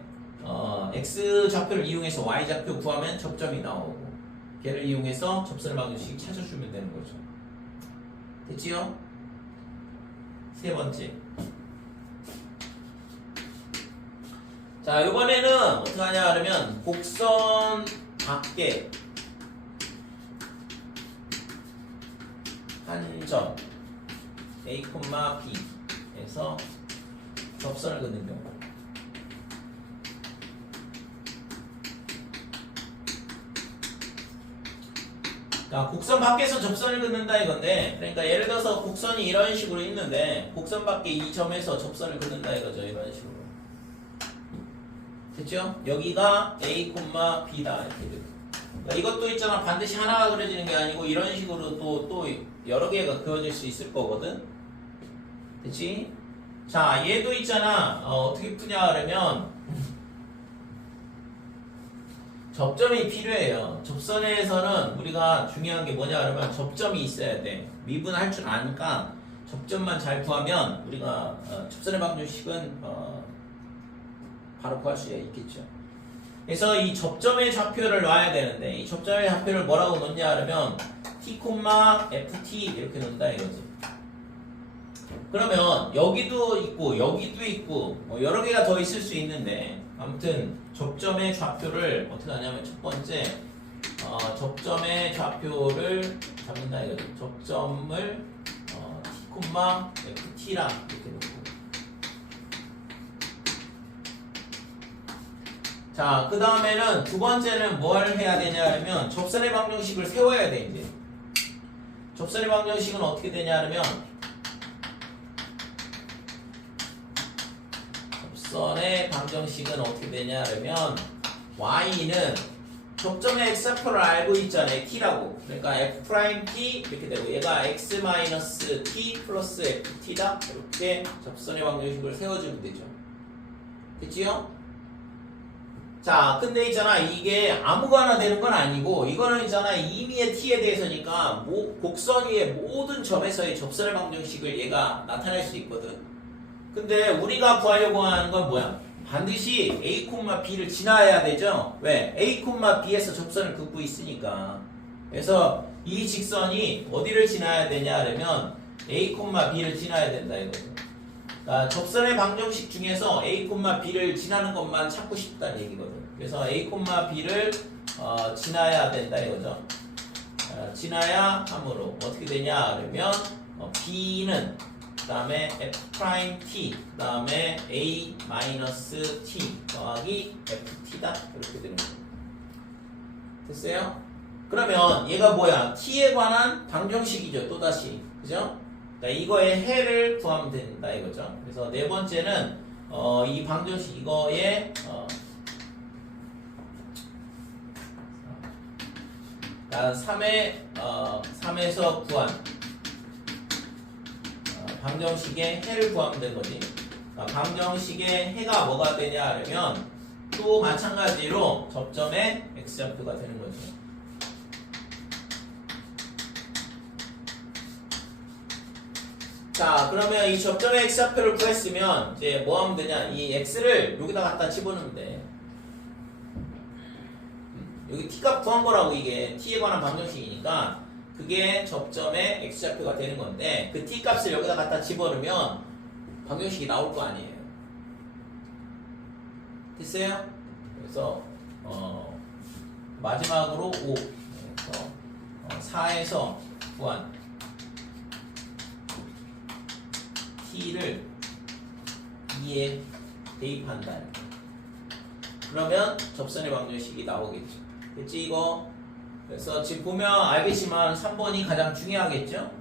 x좌표를 이용해서 y좌표 구하면 접점이 나오고, 걔를 이용해서 접선의 방정식 찾아주면 되는 거죠. 됐지요? 세 번째. 자, 이번에는 어떻게 하냐 하면 곡선 밖에 한 점 A, B에서 접선을 긋는 경우. 자, 곡선 밖에서 접선을 긋는다 이건데, 그러니까 예를 들어서 곡선이 이런 식으로 있는데 곡선 밖에 이 점에서 접선을 긋는다 이거죠. 이런 식으로. 됐죠? 여기가 A, B다 이렇게 되고. 그러니까 이것도 있잖아. 반드시 하나가 그려지는 게 아니고 이런 식으로 또 여러 개가 그려질 수 있을 거거든. 됐지? 자, 얘도 있잖아. 어떻게 푸냐 그러면 접점이 필요해요. 접선에서는 우리가 중요한 게 뭐냐 그러면 접점이 있어야 돼. 미분할 줄 아니까 접점만 잘 구하면 우리가 접선의 방정식은 바로 구할 수 있겠죠. 그래서 이 접점의 좌표를 놔야 되는데, 이 접점의 좌표를 뭐라고 놓냐 그러면 t, ft 이렇게 놓는다 이거지. 그러면 여기도 있고 여기도 있고 뭐 여러 개가 더 있을 수 있는데, 아무튼 접점의 좌표를 어떻게 하냐면 첫 번째 접점의 좌표를 잡는다 이거죠. 접점을 t, ft랑 이렇게 놓고, 자, 그 다음에는 두 번째는 뭘 해야 되냐 하면 접선의 방정식을 세워야 돼 이제. 접선의 방정식은 어떻게 되냐 하면 접선의 방정식은 어떻게 되냐 하면 y는 접점의 x좌표를 알고 있잖아요. t라고. 그러니까 f't 이렇게 되고, 얘가 x-t 플러스 ft다. 이렇게 접선의 방정식을 세워주면 되죠. 됐지요? 자, 근데 있잖아, 이게 아무거나 되는 건 아니고, 이거는 있잖아, 임의의 t에 대해서니까 곡선 위의 모든 점에서의 접선의 방정식을 얘가 나타낼 수 있거든. 근데 우리가 구하려고 하는 건 뭐야? 반드시 a, b를 지나야 되죠? 왜? a, b에서 접선을 긋고 있으니까. 그래서 이 직선이 어디를 지나야 되냐 하면 a, b를 지나야 된다 이거죠. 그러니까 접선의 방정식 중에서 a, b를 지나는 것만 찾고 싶다는 얘기거든. 그래서 a, b를 지나야 된다 이거죠. 지나야 함으로 어떻게 되냐 그러면 b는 그 다음에 f't 그 다음에 a-t 더하기 ft다 이렇게 되는 거예요. 됐어요? 그러면 얘가 뭐야? t에 관한 방정식이죠. 또다시 그죠? 그러니까 이거의 해를 구하면 된다 이거죠. 그래서 네 번째는 이 방정식 이거의 3에서 구한 방정식의 해를 구하면 되는 거지. 방정식의 해가 뭐가 되냐 하면 또 마찬가지로 접점의 x좌표가 되는 거죠. 자, 그러면 이 접점의 x좌표를 구했으면 이제 뭐 하면 되냐? 이 x를 여기다 갖다 집어넣으면 돼. 여기 t값 구한 거라고. 이게 t에 관한 방정식이니까 그게 접점의 x좌표가 되는 건데, 그 t값을 여기다 갖다 집어넣으면 방정식이 나올 거 아니에요. 됐어요? 그래서 마지막으로 5 그래서 4에서 구한 t를 2에 대입한다. 그러면 접선의 방정식이 나오겠죠. 됐지 이거? 그래서 지금 보면 알겠지만 3번이 가장 중요하겠죠?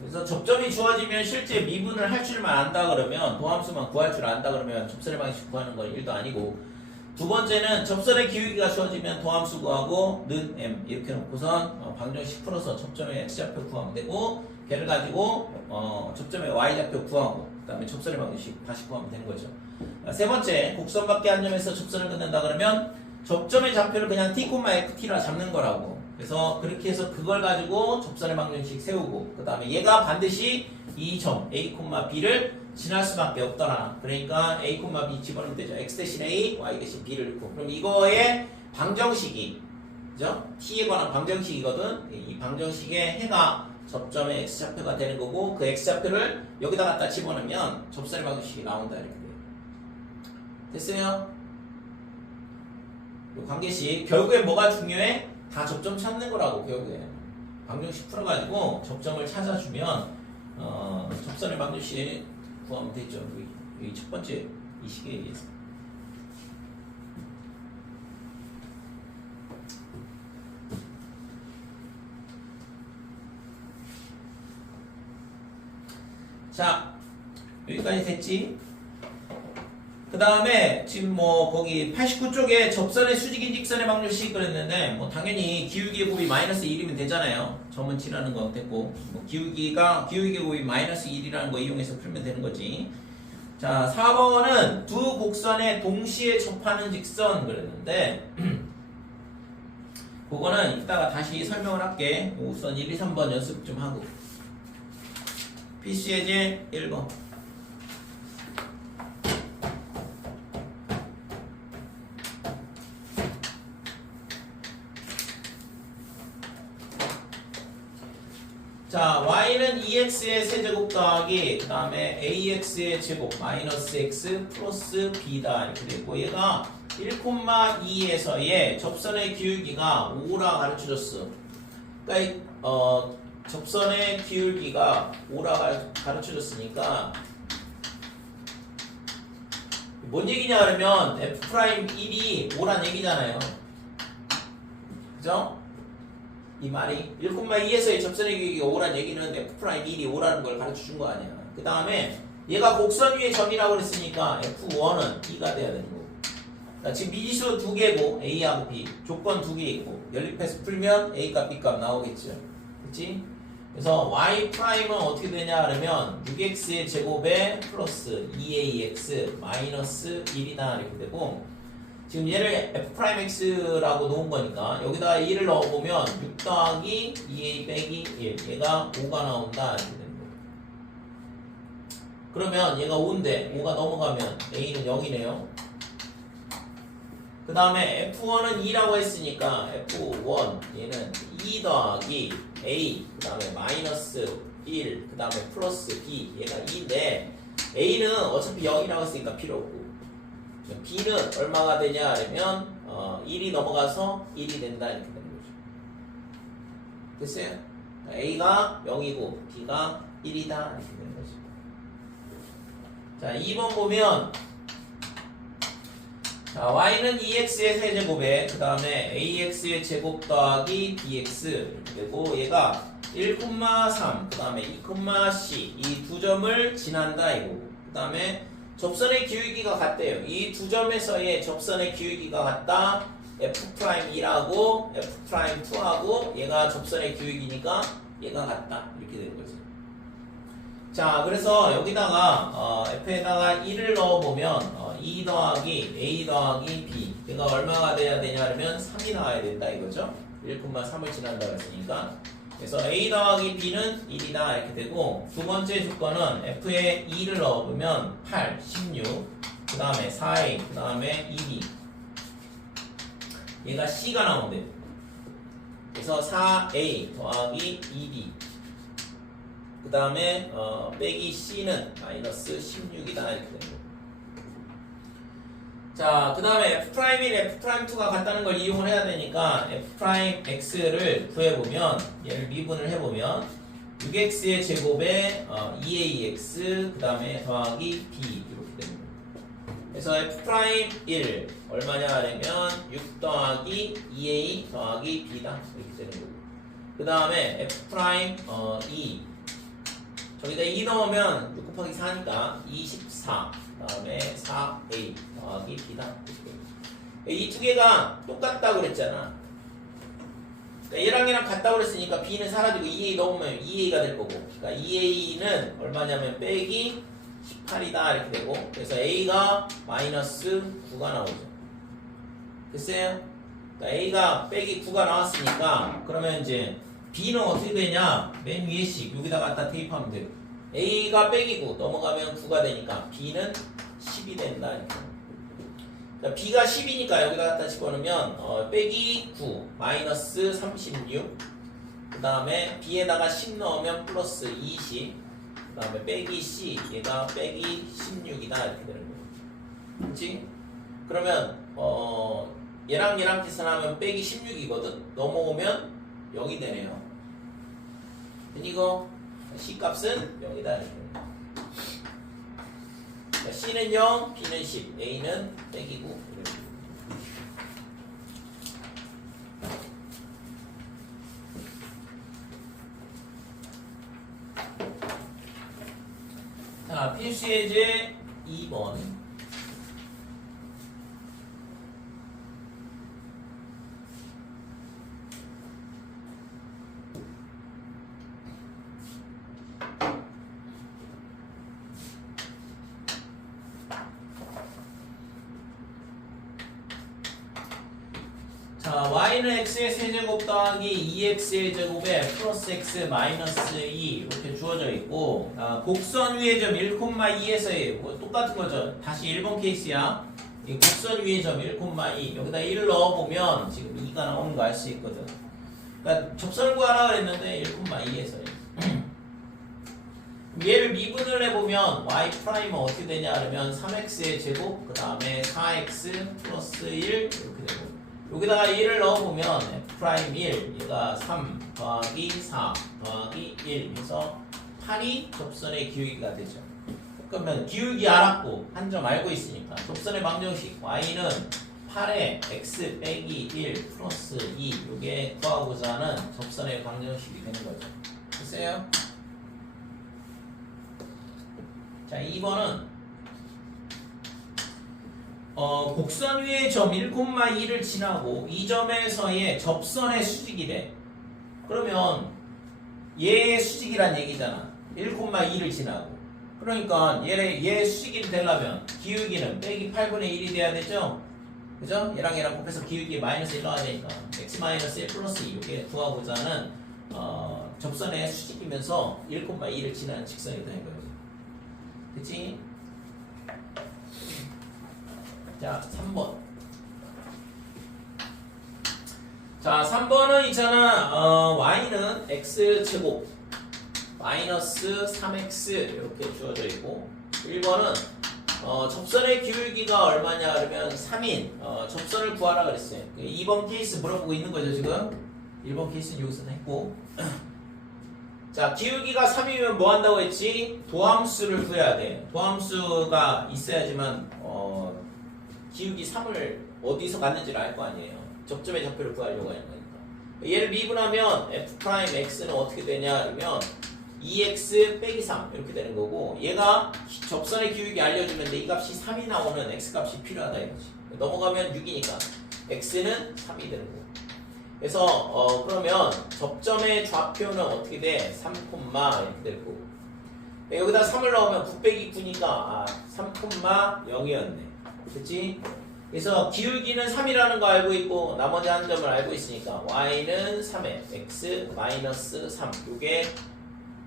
그래서 접점이 주어지면 실제 미분을 할 줄만 안다 그러면, 도함수만 구할 줄 안다 그러면 접선의 방식 구하는 건 1도 아니고, 두 번째는 접선의 기울기가 주어지면 도함수 구하고 는 m 이렇게 놓고선 방정식 풀어서 접점의 x좌표 구하면 되고 걔를 가지고 접점의 y좌표 구하고 그 다음에 접선의 방정식 다시 구하면 되는 거죠. 세 번째, 곡선밖에 한 점에서 접선을 끝낸다 그러면 접점의 좌표를 그냥 t, ft라 잡는 거라고. 그래서 그렇게 해서 그걸 가지고 접선의 방정식 세우고 그 다음에 얘가 반드시 이 점 a, b를 지날 수밖에 없더라. 그러니까 a, b 집어넣으면 되죠. x 대신 a, y 대신 b를 넣고. 그럼 이거의 방정식이, 그죠? t에 관한 방정식이거든. 이 방정식의 해가 접점의 x좌표가 되는 거고 그 x좌표를 여기다 갖다 집어넣으면 접선의 방정식이 나온다 이렇게 돼요. 됐어요? 이 관계식 결국에 뭐가 중요해? 다 접점 찾는 거라고. 결국에 방정식 풀어가지고 접점을 찾아주면 접선의 방정식 구하면 되죠. 이 첫 번째 이 식에 의해서. 자, 여기까지 됐지? 그 다음에 지금 뭐 거기 89쪽에 접선의 수직인 직선의 방정식 그랬는데 뭐 당연히 기울기의 곱이 마이너스 1이면 되잖아요. 점은 칠하는 거 됐고 뭐 기울기의 곱이 마이너스 1이라는 거 이용해서 풀면 되는 거지. 자, 4번은 두 곡선에 동시에 접하는 직선 그랬는데 그거는 이따가 다시 설명을 할게. 우선 1, 2, 3번 연습 좀 하고. PC 예제 1번. 자, y는 2x의 세제곱 더하기 그 다음에 ax의 제곱 마이너스 x 플러스 b다 이렇게 되고 얘가 1,2에서의 접선의 기울기가 5라 가르쳐줬어. 그러니까 접선의 기울기가 5라 가르쳐줬으니까 뭔 얘기냐 그러면 f'1이 5란 얘기잖아요. 그죠? 이 말이 1,2에서의 접선의 기울기가 5란 얘기는 f'1이 5라는 걸 가르쳐 준 거 아니야. 그 다음에 얘가 곡선 위의 점이라고 그랬으니까 f1은 2가 돼야 되는 거고. 그러니까 지금 미지수 2개고 a하고 b 조건 2개 있고 연립해서 풀면 a값 b값 나오겠죠. 그치? 그래서 y''은 어떻게 되냐 그러면 6x의 제곱에 플러스 2ax 마이너스 1이다 이렇게 되고 지금 얘를 f'x라고 놓은 거니까 여기다가 2를 넣어보면 6 더하기 2a 빼기 1 얘가 5가 나온다 이렇게 되는 거예요. 그러면 얘가 5인데 5가 넘어가면 a는 0이네요. 그 다음에 f1은 2라고 했으니까 f1 얘는 2 더하기 a 그 다음에 마이너스 1 그 다음에 플러스 b 얘가 2인데 a는 어차피 0이라고 했으니까 필요 없고 b는 얼마가 되냐 하면 1이 넘어가서 1이 된다 이렇게 되는 거죠. 됐어요? a가 0이고 b가 1이다 이렇게 되는 거죠. 자, 2번 보면 자, y는 2x의 세제곱에 그 다음에 ax의 제곱 더하기 bx 이렇게 되고 얘가 1,3 그 다음에 2,c 이 두 점을 지난다 이거고 그 다음에 접선의 기울기가 같대요. 이 두 점에서의 접선의 기울기가 같다. f'1하고 f'2하고 얘가 접선의 기울기니까 얘가 같다. 이렇게 되는 거죠. 자, 그래서 여기다가 f에다가 1을 넣어보면 2 더하기 a 더하기 b 얘가 얼마가 돼야 되냐 하면 3이 나와야 된다 이거죠. 1,3을 지난다 그랬으니까 그래서 a 더하기 b는 1이다 이렇게 되고 두 번째 조건은 f에 2를 넣어보면 8, 16 그 다음에 4a 그 다음에 2b 얘가 c가 나온대. 그래서 4a 더하기 2b 그 다음에 빼기 c는 마이너스 16이다 이렇게 되는 거예요. 자, 그 다음에 f'1, f'2가 같다는 걸 이용을 해야 되니까 f'x를 구해보면 얘를 미분을 해보면 6x의 제곱에 2ax 그 다음에 더하기 b 이렇게 되는 거예요. 그래서 f'1 얼마냐 하면 6 더하기 2a 더하기 b다 이렇게 되는 거고 그 다음에 f'2 저기다 2 넣으면 6 곱하기 4니까 24 그 다음에 4a 더하기 b다. 이 두 개가 똑같다고 그랬잖아. 그러니까 얘랑 같다고 그랬으니까 b는 사라지고 2a 넣으면 2a가 될 거고, 그러니까 2a는 얼마냐면 빼기 18이다 이렇게 되고, 그래서 a가 마이너스 9가 나오죠. 됐어요? 그러니까 a가 빼기 9가 나왔으니까 그러면 이제 b는 어떻게 되냐? 맨 위에 식 여기다 갖다 대입하면 돼요. a가 빼기 9 넘어가면 9가 되니까 b는 10이 된다 이렇게. 그러니까 b가 10이니까 여기다 갖다 집어넣으면 빼기 9 마이너스 36, 그 다음에 b에다가 10 넣으면 플러스 20, 그 다음에 빼기 c, 얘가 빼기 16이다 이렇게 되는 거예요. 그렇지? 그러면 얘랑 계산하면 빼기 16이거든. 넘어오면 0이 되네요. 이거 c 값은 0이다 이렇게. C는 0, B는 10, A는 빼기고. 자, 필수 예제 2번. 자, y는 x의 세제곱 더하기 2x의 제곱에 플러스 x 마이너스 2 이렇게 주어져 있고, 곡선 위의 점 1,2에서의 똑같은 거죠. 다시 1번 케이스야. 이 곡선 위의 점 1,2 여기다 1을 넣어보면 지금 2가 나오는 거 알 수 있거든. 그러니까 접선을 구하라 그랬는데 1,2에서의 얘를 미분을 해보면 y 프라임은 어떻게 되냐 그러면 3x의 제곱 그 다음에 4x 플러스 1 이렇게 되고, 여기다가 1을 넣어보면 f' 1 얘가 3 더하기 4 더하기 1 해서 8이 접선의 기울기가 되죠. 그러면 기울기 알았고 한 점 알고 있으니까 접선의 방정식 y는 8에 x 빼기 1 플러스 2 이게 구하고자 하는 접선의 방정식이 되는 거죠. 됐어요? 자, 2번은 곡선 위의 점 1,2를 지나고 이 점에서의 접선의 수직이래. 그러면 얘의 수직이란 얘기잖아. 1,2를 지나고. 그러니까 얘 수직이 되려면 기울기는 빼기 8분의 1이 돼야 되죠? 그죠? 얘랑 곱해서 기울기 마이너스 1 나와야 되니까 x 마이너스 1 플러스 2 이렇게 구하고자 하는 접선의 수직이면서 1,2를 지나는 직선이 되는 거예요. 그치? 자, 3번. 자, 3번은 있잖아. y는 x제곱 마이너스 3x 이렇게 주어져 있고, 1번은 접선의 기울기가 얼마냐 그러면 3인 접선을 구하라 그랬어요. 2번 케이스 물어보고 있는 거죠 지금. 1번 케이스는 여기서 했고 자, 기울기가 3이면 뭐 한다고 했지? 도함수를 구해야 돼. 도함수가 있어야지만 기울기 3을 어디서 갔는지를 알 거 아니에요. 접점의 좌표를 구하려고 하는 거니까. 얘를 미분하면 f'x는 어떻게 되냐 그러면 2x 빼기 3 이렇게 되는 거고, 얘가 접선의 기울기 알려주는데 이 값이 3이 나오는 x값이 필요하다 이거지. 넘어가면 6이니까 x는 3이 되는 거고. 그래서 그러면 접점의 좌표는 어떻게 돼? 3, 이렇게 될 거고, 여기다 3을 넣으면 9 빼기 9니까 3,0이었네. 그치? 그래서 기울기는 3이라는 거 알고 있고 나머지 한 점을 알고 있으니까 y는 3에 x 마이너스 3 이게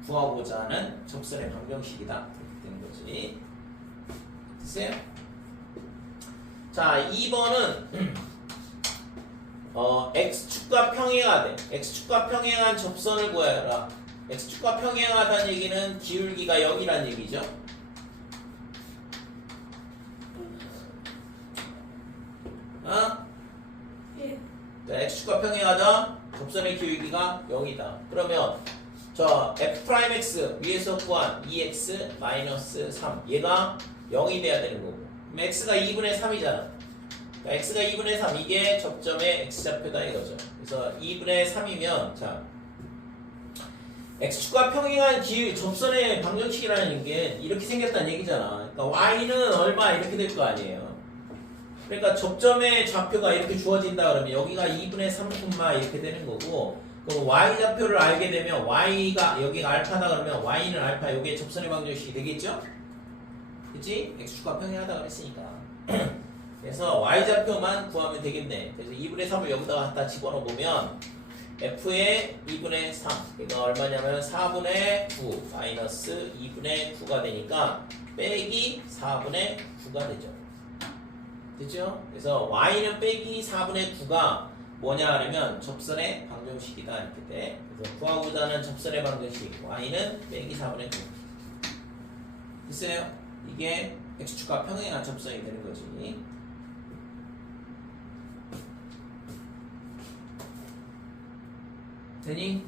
구하고자 하는 접선의 방정식이다 이렇게 되는 거지. 됐어요? 자, 2번은 x축과 평행하대. x축과 평행한 접선을 구하라. x축과 평행하다는 얘기는 기울기가 0이란 얘기죠. 예. 자, x축과 평행하다. 접선의 기울기가 0이다. 그러면 저 f'x 위에서 구한 2x 마이너스 3 얘가 0이 돼야 되는 거고, 그럼 x가 2분의 3이잖아. 그러니까 x가 2분의 3 이게 접점의 x좌표다 이거죠. 그래서 2분의 3이면 자 x축과 평행한 접선의 방정식이라는 게 이렇게 생겼다는 얘기잖아. 그러니까 y는 얼마 이렇게 될 거 아니에요. 그러니까 접점의 좌표가 이렇게 주어진다 그러면 여기가 2분의 3 콤마 이렇게 되는 거고 그럼 y 좌표를 알게 되면 y가 여기가 알파다 그러면 y는 알파 여기에 접선의 방정식이 되겠죠? 그치? x축과 평행하다 그랬으니까 그래서 y 좌표만 구하면 되겠네. 그래서 2분의 3을 여기다가 갖다 집어넣어 보면 f의 2분의 3 이거 얼마냐면 4분의 9 마이너스 2분의 9가 되니까 빼기 4분의 9가 되죠. 됐죠? 그래서 y는 빼기 4분의 9가 뭐냐 하면 접선의 방정식이다 이렇게 돼. 그래서 구하고자 하는 접선의 방정식 y는 빼기 4분의 9 됐어요? 이게 x축과 평행한 접선이 되는 거지. 되니?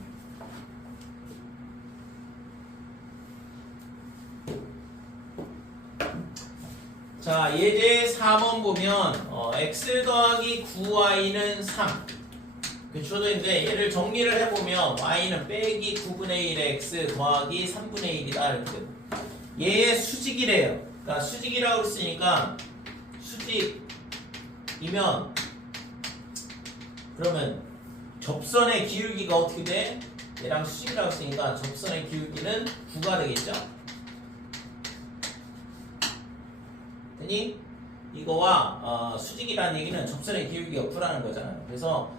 자, 예제 4번 보면 x 더하기 9y는 3 주어져있는데 얘를 정리를 해보면 y는 빼기 9분의 1의 x 더하기 3분의 1이다 이렇게 되고 얘의 수직이래요. 그러니까 수직이라고 했으니까 수직이면 그러면 접선의 기울기가 어떻게 돼? 얘랑 수직이라고 했으니까 접선의 기울기는 9가 되겠죠? 되니? 이거와 수직이라는 얘기는 접선의 기울기가 9라는 거잖아요. 그래서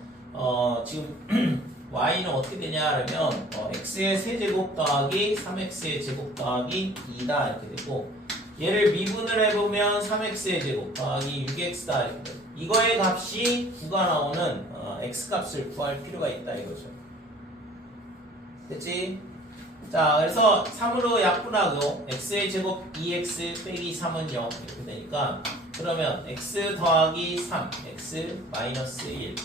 지금 y는 어떻게 되냐 하면 x의 세제곱 더하기 3x의 제곱 더하기 2다 이렇게 되고 얘를 미분을 해보면 3x의 제곱 더하기 6x다 이렇게 되고 이거의 값이 9가 나오는 x값을 구할 필요가 있다 이거죠. 됐지? 자, 그래서 3으로 약분하고 x의 제곱 2x 빼기 3은 0 이렇게 되니까 그러면 x 더하기 3 x 마이너스 1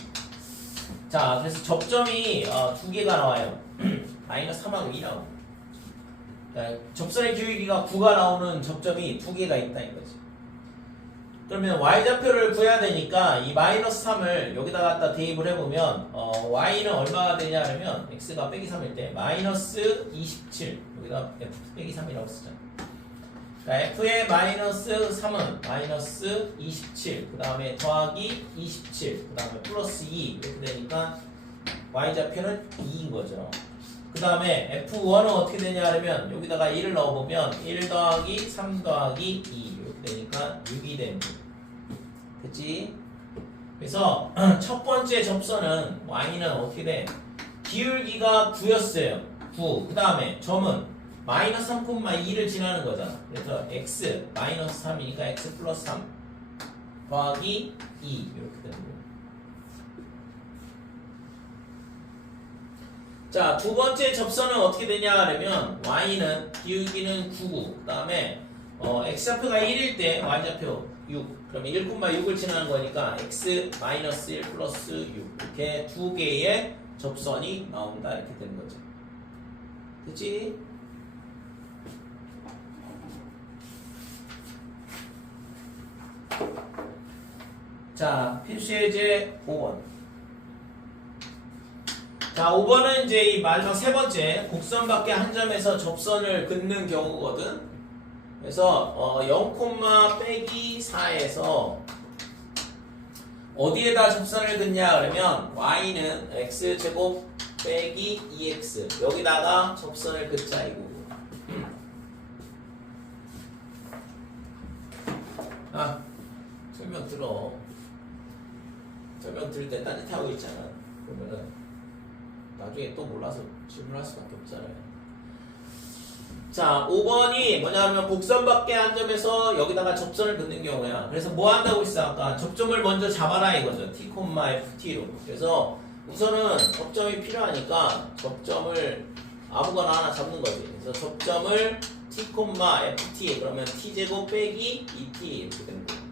자, 그래서 접점이 두 개가 나와요. 마이너스 3하고 2라고. 그러니까 접선의 기울기가 9가 나오는 접점이 두 개가 있다 이거지. 그러면 y좌표를 구해야 되니까 이 마이너스 3을 여기다 갖다 대입을 해보면 y는 얼마가 되냐 하면 x가 빼기 3일 때 마이너스 27 여기다 f 빼기 3이라고 쓰잖아. 그러니까 f의 마이너스 3은 마이너스 27 그 다음에 더하기 27 그 다음에 플러스 2 이렇게 되니까 y좌표는 2인 거죠. 그 다음에 f1은 어떻게 되냐 하면 여기다가 1을 넣어보면 1 더하기 3 더하기 2 이렇게 되니까 6이 됩니다. 됐지? 그래서 첫 번째 접선은 y는 어떻게 돼? 기울기가 9였어요. 9. 그 다음에 점은 마이너스 3,2를 지나는 거잖아. 그래서 x 마이너스 3이니까 x 플러스 3 더하기 2 이렇게 되는 거예요. 자, 두 번째 접선은 어떻게 되냐 하면 y는 기울기는 9고 그 다음에 x좌표가 1일 때 y좌표 6 그러면 1,6을 지나는 거니까 x 마이너스 1 플러스 6 이렇게 두 개의 접선이 나온다 이렇게 되는 거죠. 됐지? 자, 필수예제 5번. 자, 5번은 이제 이 마지막 세 번째 곡선 밖에 한 점에서 접선을 긋는 경우거든. 그래서 0, 빼기 4에서 어디에다 접선을 긋냐 그러면 y는 x제곱 빼기 2x 여기다가 접선을 긋자 이거고. 설명 들어. 설명 들을 때 딴짓하고 있잖아. 그러면은 나중에 또 몰라서 질문할 수밖에 없잖아요. 자, 5번이 뭐냐면 곡선 밖에 한 점에서 여기다가 접선을 긋는 경우야. 그래서 뭐 한다고 했어? 아까 접점을 먼저 잡아라 이거죠. t, ft로. 그래서 우선은 접점이 필요하니까 접점을 아무거나 하나 잡는 거지. 그래서 접점을 t, ft 그러면 t제곱 빼기 2t 이렇게 되는 거야.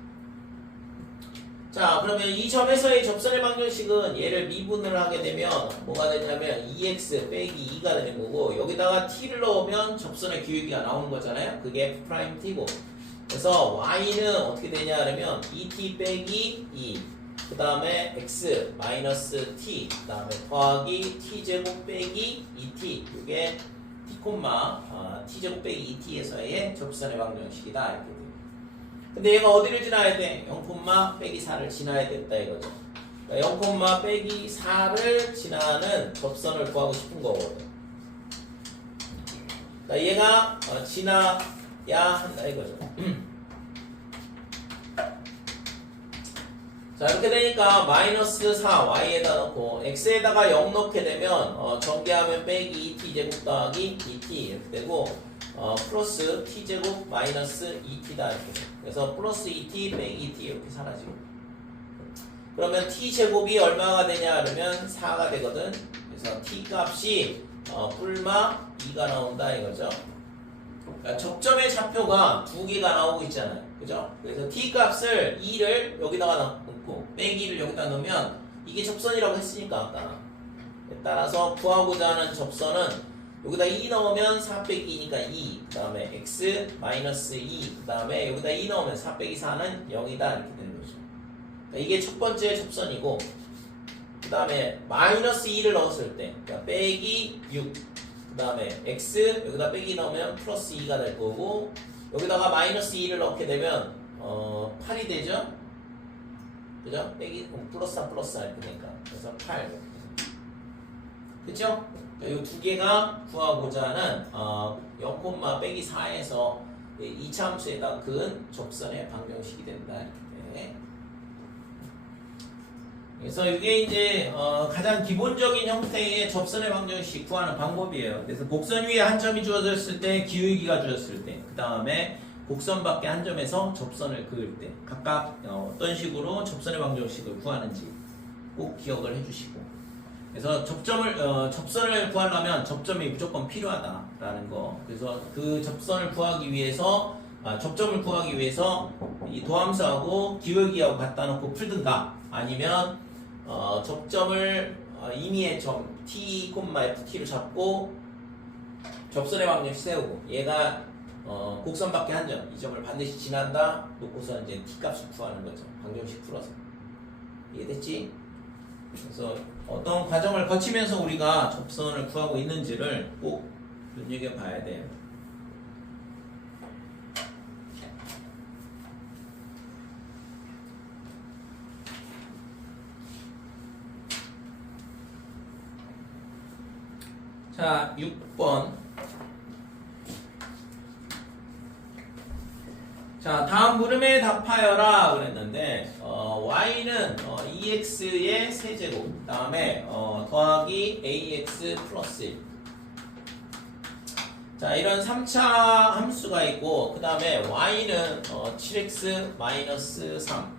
자, 그러면 이 점에서의 접선의 방정식은 얘를 미분을 하게 되면 뭐가 되냐면 2x 빼기 2가 되는 거고 여기다가 t를 넣으면 접선의 기울기가 나오는 거잖아요. 그게 f't고 그래서 y는 어떻게 되냐 하면 2t 빼기 2 그 다음에 x 마이너스 t 그 다음에 더하기 t제곱 빼기 2t 이게 t, t제곱 빼기 2t에서의 접선의 방정식이다 이렇게 돼요. 근데 얘가 어디를 지나야 돼? 0, 빼기 4를 지나야 됐다 이거죠. 그러니까 0, 빼기 4를 지나는 접선을 구하고 싶은 거거든. 그러니까 얘가 지나야 한다 이거죠. 자, 이렇게 되니까 마이너스 4 y에다 넣고 x에다가 0 넣게 되면 전개하면 빼기 2t제곱 더하기 2t 이렇게 되고 플러스 t제곱 마이너스 2t다 이렇게 돼. 그래서 플러스 2t 빼기 2t 이렇게 사라지고, 그러면 t제곱이 얼마가 되냐 그러면 4가 되거든. 그래서 t 값이 뿔마 2가 나온다 이거죠. 그러니까 접점의 좌표가 두 개가 나오고 있잖아요. 그죠? 그래서 t 값을 2를 여기다가 넣고 빼기를 여기다 넣으면 이게 접선이라고 했으니까 아까. 따라서 구하고자 하는 접선은 여기다 2 넣으면 4 빼기 2니까 2, 그 다음에 x 마이너스 2, 그 다음에 여기다 2 넣으면 4 빼기 4는 0이다 이렇게 되는 거죠. 그러니까 이게 첫 번째 접선이고, 그 다음에 마이너스 2를 넣었을 때 그러니까 빼기 6, 그 다음에 x 여기다 빼기 넣으면 플러스 2가 될 거고, 여기다가 마이너스 2를 넣게 되면 8이 되죠? 그죠? 빼기 플러스 4 플러스 4 이렇게 되니까 그래서 8. 그죠? 이 두 개가 구하고자 하는 0, 빼기 4에서 이차함수에다 그은 접선의 방정식이 된다 이렇게. 그래서 이게 이제 가장 기본적인 형태의 접선의 방정식 구하는 방법이에요. 그래서 곡선 위에 한 점이 주어졌을 때, 기울기가 주어졌을 때, 그 다음에 곡선 밖에 한 점에서 접선을 그을 때 각각 어떤 식으로 접선의 방정식을 구하는지 꼭 기억을 해주시고, 그래서 접선을 구하려면 접점이 무조건 필요하다라는 거. 그래서 그 접선을 구하기 위해서 접점을 구하기 위해서 이 도함수하고 기울기하고 갖다 놓고 풀든가, 아니면 접점을 임의의 점 t, ft로 잡고 접선의 방정식 세우고, 얘가 곡선 밖에 한 점, 이 점을 반드시 지난다 놓고서 이제 t 값을 구하는 거죠. 방정식 풀어서. 이해됐지? 그래서 어떤 과정을 거치면서 우리가 접선을 구하고 있는지를 꼭 눈여겨봐야 돼요. 자, 6번. 자, 다음 물음에 답하여라 그랬는데 y는 2x의 세제곱, 그 다음에 더하기 ax 플러스 1. 자, 이런 3차 함수가 있고, 그 다음에 y는 7x 마이너스 3.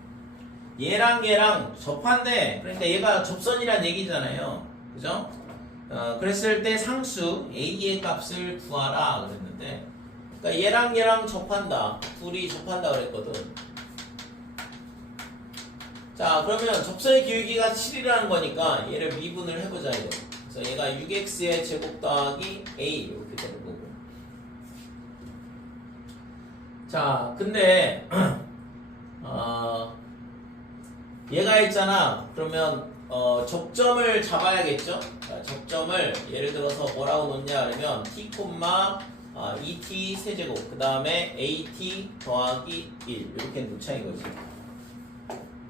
얘랑 접한대. 그러니까 얘가 접선이란 얘기잖아요. 그죠? 그랬을 때 상수 a의 값을 구하라 그랬는데, 그러니까 얘랑 접한다. 둘이 접한다 그랬거든. 자, 그러면 접선의 기울기가 7이라는 거니까 얘를 미분을 해보자 이거. 그래서 얘가 6x의 제곱 더하기 a 이렇게 되는 거고. 자, 근데 얘가 있잖아. 그러면 접점을 잡아야겠죠? 자, 접점을 예를 들어서 뭐라고 놓냐 그러면 t, 2t 세제곱, 그 다음에 at 더하기 1 이렇게 놓자 이거지.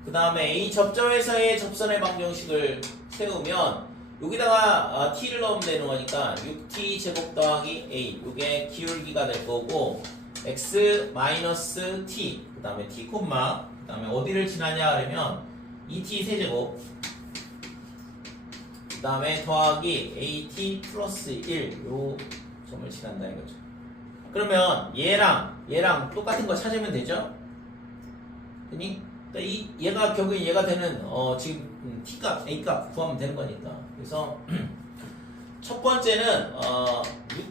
그 다음에 이 접점에서의 접선의 방정식을 세우면 여기다가 t를 넣으면 되는 거니까 6t 제곱 더하기 a, 이게 기울기가 될 거고, x 마이너스 t, 그 다음에 t, 그 다음에 어디를 지나냐 그러면 2t 세제곱, 그 다음에 더하기 at 플러스 1, 요 점을 지난다 이거죠. 그러면 얘랑 똑같은 거 찾으면 되죠? 그니? 그러니까 얘가 결국엔 얘가 되는 지금 t값, a값 구하면 되는 거니까. 그래서 첫 번째는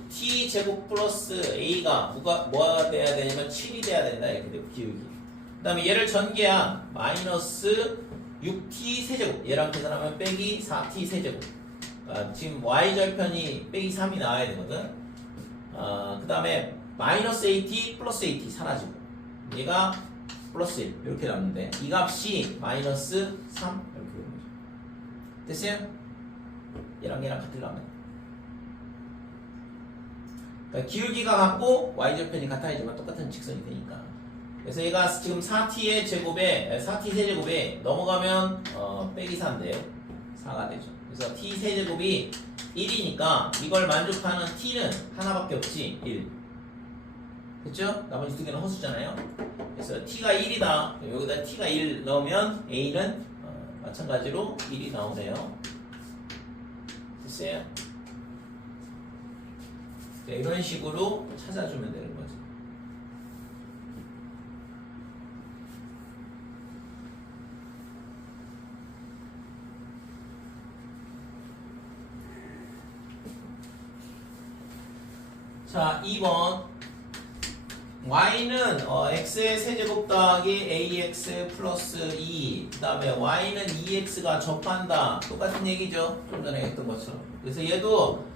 6t 제곱 플러스 a가 뭐가 돼야 되냐면 7이 돼야 된다 이렇게 되고, 기울기. 그 다음에 얘를 전개한 마이너스 6t 세제곱, 얘랑 계산하면 빼기 4t 세제곱. 지금 y절편이 빼기 3이 나와야 되거든. 그 다음에 마이너스 at 플러스 at 사라지고, 얘가 플러스 1 이렇게 남는데 이 값이 마이너스 3 이렇게 되는 거죠. 됐어요? 얘랑 같으려면, 그러니까 기울기가 같고 y절편이 같아야지만 똑같은 직선이 되니까. 그래서 얘가 지금 4t의 제곱에 4t 세제곱에 넘어가면 빼기 4인데요. 4가 되죠. 그래서 t 세제곱이 1이니까 이걸 만족하는 t는 하나밖에 없지. 1. 그쵸? 나머지 두 개는 허수잖아요. 그래서 t가 1이다. 여기다 t가 1 넣으면 a는 마찬가지로 1이 나오네요. 됐어요? 네, 이런 식으로 찾아주면 되는 거죠. 자, 2번. y는 x의 세제곱 더하기 ax 플러스 2. 그 다음에 y는 2x가 접한다. 똑같은 얘기죠. 좀 전에 했던 것처럼. 그래서 얘도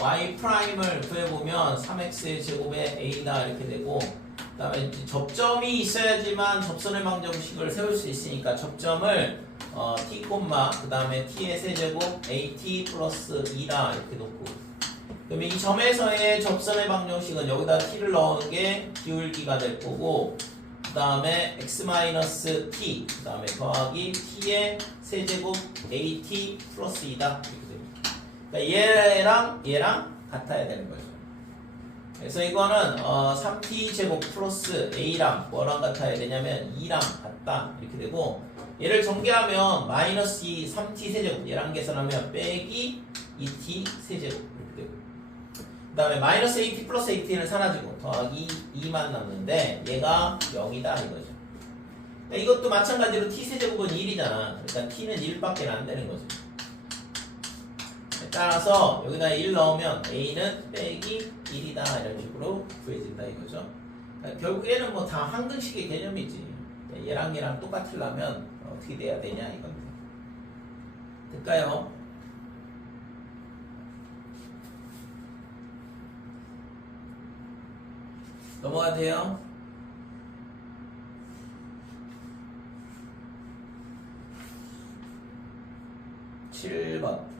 y 프라임을 구해보면 3x의 제곱에 a다 이렇게 되고, 그 다음에 접점이 있어야지만 접선의 방정식을 세울 수 있으니까 접점을 t, 그 다음에 t의 세제곱 at 플러스 2다 이렇게 놓고, 그러면 이 점에서의 접선의 방정식은 여기다 t를 넣는 게 기울기가 될 거고, 그 다음에 x-t, 그 다음에 더하기 t의 세제곱 at 플러스 2다 이렇게 됩니다. 그러니까 얘랑 같아야 되는 거죠. 그래서 이거는 3t 제곱 플러스 a랑 뭐랑 같아야 되냐면 2랑 같다 이렇게 되고, 얘를 전개하면 마이너스 2 3t 세제곱 얘랑 계산하면 빼기 2t 세제곱 이렇게 되고, 그 다음에 마이너스 AT 플러스 AT는 사라지고 더하기 2만 남는데 얘가 0이다 이거죠. 그러니까 이것도 마찬가지로 t 세제곱은 1이잖아. 그러니까 t는 1밖에 안 되는 거죠. 따라서 여기다 1 넣으면 a는 빼기 1이다 이런 식으로 구해진다 이거죠. 그러니까 결국에는 뭐 다 한근식의 개념이지. 얘랑 똑같으려면 어떻게 돼야 되냐 이건데. 될까요? 넘어가도 돼요? (7번)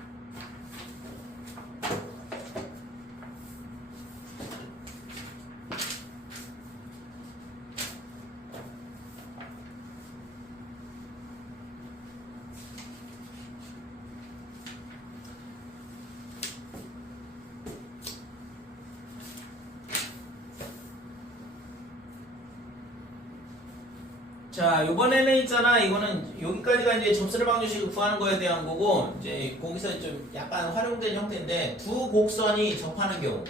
자, 요번에는 있잖아. 이거는 여기까지가 이제 접선의 방정식을 구하는 거에 대한 거고, 이제 거기서 좀 약간 활용된 형태인데, 두 곡선이 접하는 경우.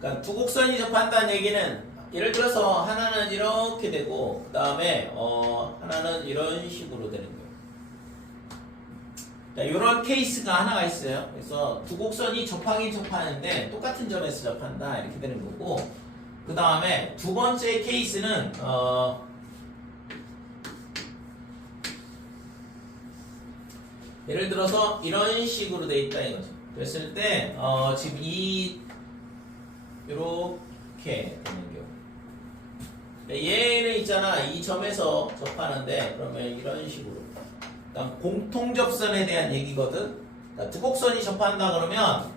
그러니까 두 곡선이 접한다는 얘기는, 예를 들어서 하나는 이렇게 되고, 그 다음에 하나는 이런 식으로 되는 거예요. 자, 이런 케이스가 하나가 있어요. 그래서 두 곡선이 접하긴 접하는데 똑같은 점에서 접한다 이렇게 되는 거고, 그 다음에 두 번째 케이스는 예를 들어서 이런 식으로 돼 있다 이거죠. 그랬을 때 지금 이렇게 되는 경우, 얘는 있잖아. 이 점에서 접하는데 그러면 이런 식으로 공통접선에 대한 얘기거든. 그러니까 두 곡선이 접한다 그러면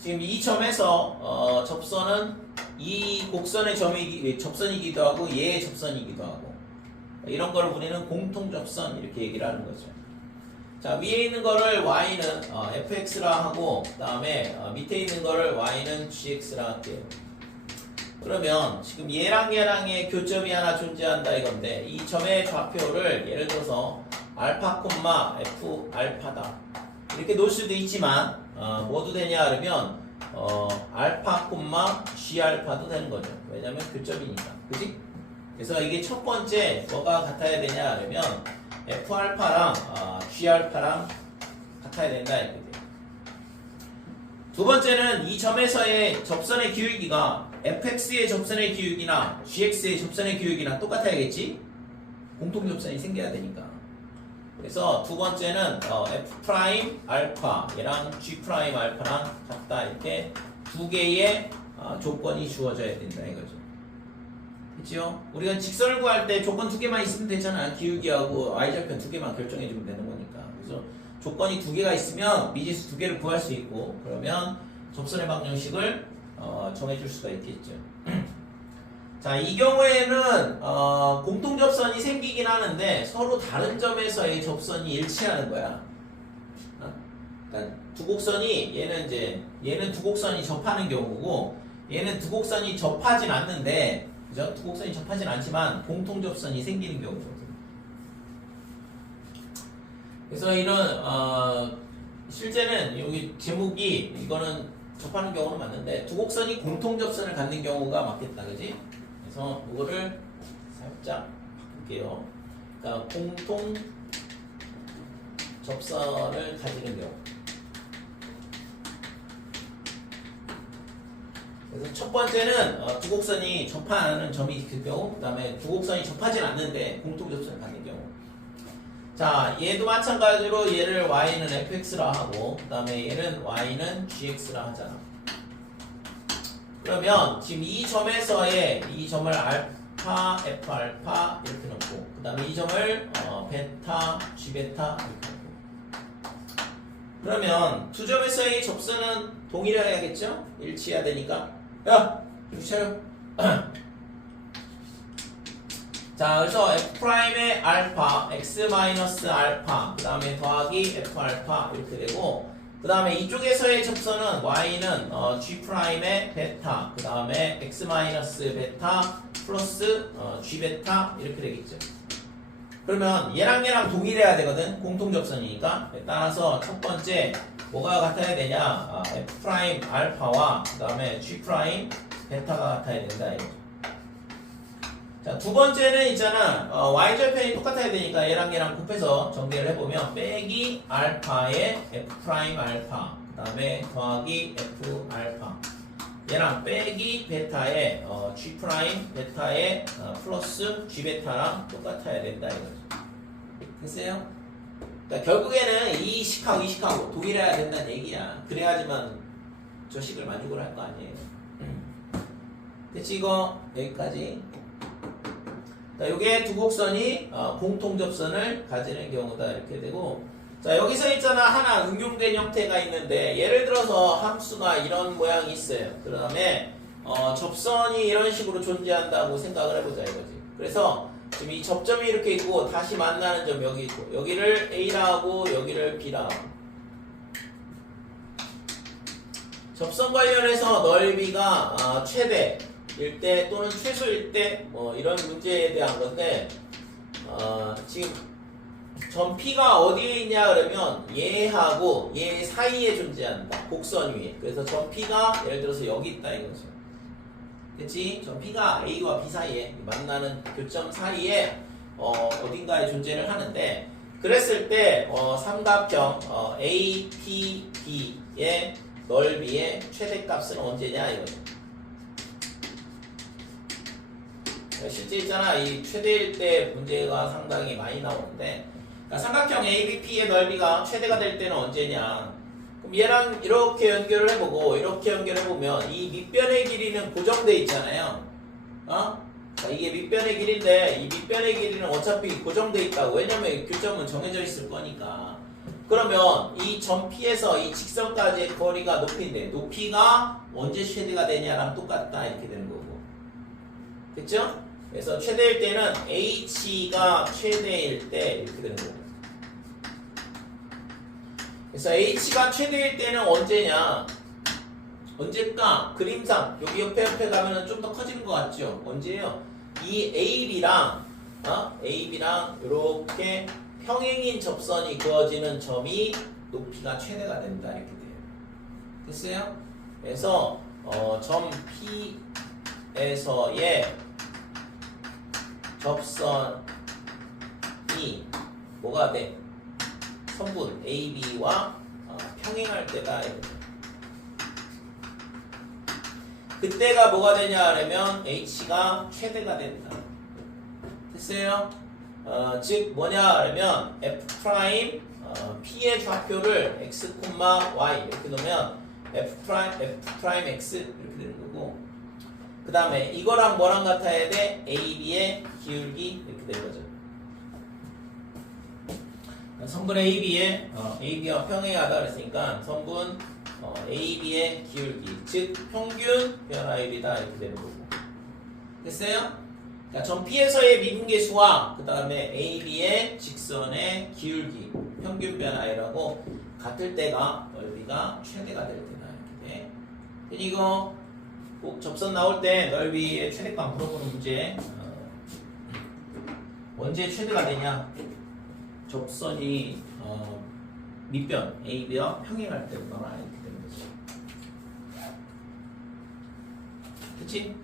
지금 이 점에서 접선은 이 곡선의 접선이기도 하고 얘의 접선이기도 하고, 이런 거를 우리는 공통접선 이렇게 얘기를 하는 거죠. 자, 위에 있는 거를 y는 fx라 하고, 그 다음에 밑에 있는 거를 y는 gx라 할게요. 그러면 지금 얘랑의 교점이 하나 존재한다 이건데, 이 점의 좌표를 예를 들어서 알파 콤마 f 알파다 이렇게 놓을 수도 있지만 뭐도 되냐 그러면 알파 콤마 g 알파도 되는 거죠. 왜냐면 교점이니까. 그지? 그래서 이게 첫 번째 뭐가 같아야 되냐 그러면 f 알파랑 g 알파랑 같아야 된다 이렇게 돼요. 두 번째는 이 점에서의 접선의 기울기가 fx의 접선의 기울기나 gx의 접선의 기울기나 똑같아야겠지? 공통접선이 생겨야 되니까. 그래서 두 번째는 f 프라임 알파 얘랑 g 프라임 알파랑 같다 이렇게 두 개의 조건이 주어져야 된다 이거죠. 그렇죠? 우리가 직선을 구할 때 조건 두 개만 있으면 되잖아. 기울기하고 y절편 두 개만 결정해 주면 되는 거니까. 그래서 조건 요건이 두 개가 있으면 미지수 두 개를 구할 수 있고 그러면 접선의 방정식을 정해줄 수가 있겠죠. 자, 이 경우에는 공통 접선이 생기긴 하는데 서로 다른 점에서의 접선이 일치하는 거야. 그러니까 두 곡선이 얘는 두 곡선이 접하는 경우고 얘는 두 곡선이 접하진 않는데 그죠? 두 곡선이 접하진 않지만 공통 접선이 생기는 경우거든. 그래서 이런 실제는 여기 제목이 이거는 접하는 경우는 맞는데 두 곡선이 공통 접선을 갖는 경우가 맞겠다, 그지? 그래서 이거를 살짝 바꿀게요. 그러니까 공통 접선을 가지는 경우. 그래서 첫 번째는 두 곡선이 접하는 점이 있을 경우, 그 다음에 두 곡선이 접하진 않는데 공통 접선을 갖는 경우. 자, 얘도 마찬가지로 얘를 y는 fx라 하고, 그 다음에 얘는 y는 gx라 하잖아. 그러면 지금 이 점에서의 이 점을 알파, f 알파 이렇게 놓고, 그 다음에 이 점을 베타, g 베타 이렇게 놓고. 그러면 두 점에서의 접선은 동일해야겠죠? 일치해야 되니까. 야! 정신 차려. 자, 그래서 f'의 알파, x 마이너스 알파, 그 다음에 더하기 f 알파 이렇게 되고, 그 다음에 이쪽에서의 접선은 y는 g'의 베타, 그 다음에 x 마이너스 베타 플러스 g 베타 이렇게 되겠죠. 그러면 얘랑 동일해야 되거든. 공통 접선이니까. 따라서 첫 번째 뭐가 같아야 되냐? f' 알파와 그 다음에 g' 베타가 같아야 된다 이거죠. 자, 두 번째는 있잖아. y절편이 똑같아야 되니까 얘랑 곱해서 정리를 해보면 빼기 알파의 f' 알파, 그 다음에 더하기 f 알파. 얘랑 빼기 베타의 g' 베타의 플러스 g 베타랑 똑같아야 된다 이거죠. 됐어요? 그러니까 결국에는 이 식하고 동일해야 된다는 얘기야. 그래야지만 저 식을 만족을 할 거 아니에요. 됐지 이거? 여기까지. 자, 요게 두 곡선이 공통 접선을 가지는 경우다 이렇게 되고, 자, 여기서 있잖아 하나 응용된 형태가 있는데 예를 들어서 함수가 이런 모양이 있어요. 그 다음에 접선이 이런 식으로 존재한다고 생각을 해보자 이거지. 그래서 지금 이 접점이 이렇게 있고 다시 만나는 점 여기 있고 여기를 A라 하고 여기를 B라 하고, 접선 관련해서 넓이가 최대일 때 또는 최소일 때 뭐 이런 문제에 대한 건데, 지금 점 P가 어디에 있냐 그러면 얘하고 얘 사이에 존재한다. 곡선 위에. 그래서 점 P가 예를 들어서 여기 있다 이거죠. 그치? 점 P가 A와 B 사이에 만나는 교점 사이에 어딘가에 존재를 하는데, 그랬을 때 삼각형 APB의 넓이의 최대값은 언제냐 이거죠. 실제 있잖아 이 최대일 때 문제가 상당히 많이 나오는데, 그러니까 삼각형 ABP의 넓이가 최대가 될 때는 언제냐. 그럼 얘랑 이렇게 연결을 해보고 이렇게 연결해보면 이 밑변의 길이는 고정돼 있잖아요. 그러니까 이게 밑변의 길인데 이 밑변의 길이는 어차피 고정돼 있다고. 왜냐면 교점은 정해져 있을 거니까. 그러면 이 점 P에서 이 직선까지의 거리가 높이인데 높이가 언제 최대가 되냐랑 똑같다 이렇게 되는 거고. 됐죠? 그래서 최대일 때는 H가 최대일 때 이렇게 되는 거고. 그래서 H가 최대일 때는 언제냐? 언제일까? 그림상 여기 옆에 가면은 좀 더 커지는 것 같죠? 언제예요? 이 AB랑 이렇게 평행인 접선이 그어지는 점이 높이가 최대가 된다 이렇게 돼요. 됐어요? 그래서 점 P에서의 접선이 뭐가 돼? 선분 AB와 평행할 때가 그때가 뭐가 되냐 하면 H가 최대가 된다. 됐어요? 즉 뭐냐 하면 F' P의 좌표를 X, Y 이렇게 놓으면 F'X 이렇게 되는 거고, 그 다음에 이거랑 뭐랑 같아야 돼? AB의 기울기 이렇게 되는 거죠. 성분 AB의 AB와 평행하다 그랬으니까 성분 AB의 기울기 즉 평균 변화율이다 이렇게 되는 거고 됐어요? 그러니까 전 P에서의 미분계수와 그 다음에 AB의 직선의 기울기 평균 변화율하고 같을 때가 넓이가 최대가 될 때다 이렇게 돼. 근데 이거 꼭 접선 나올 때 넓이의 최대값 물어보는 문제 언제 최대가 되냐 접선이 밑변 AB와 평행할 때거나 이렇게 되는 거죠. 그치?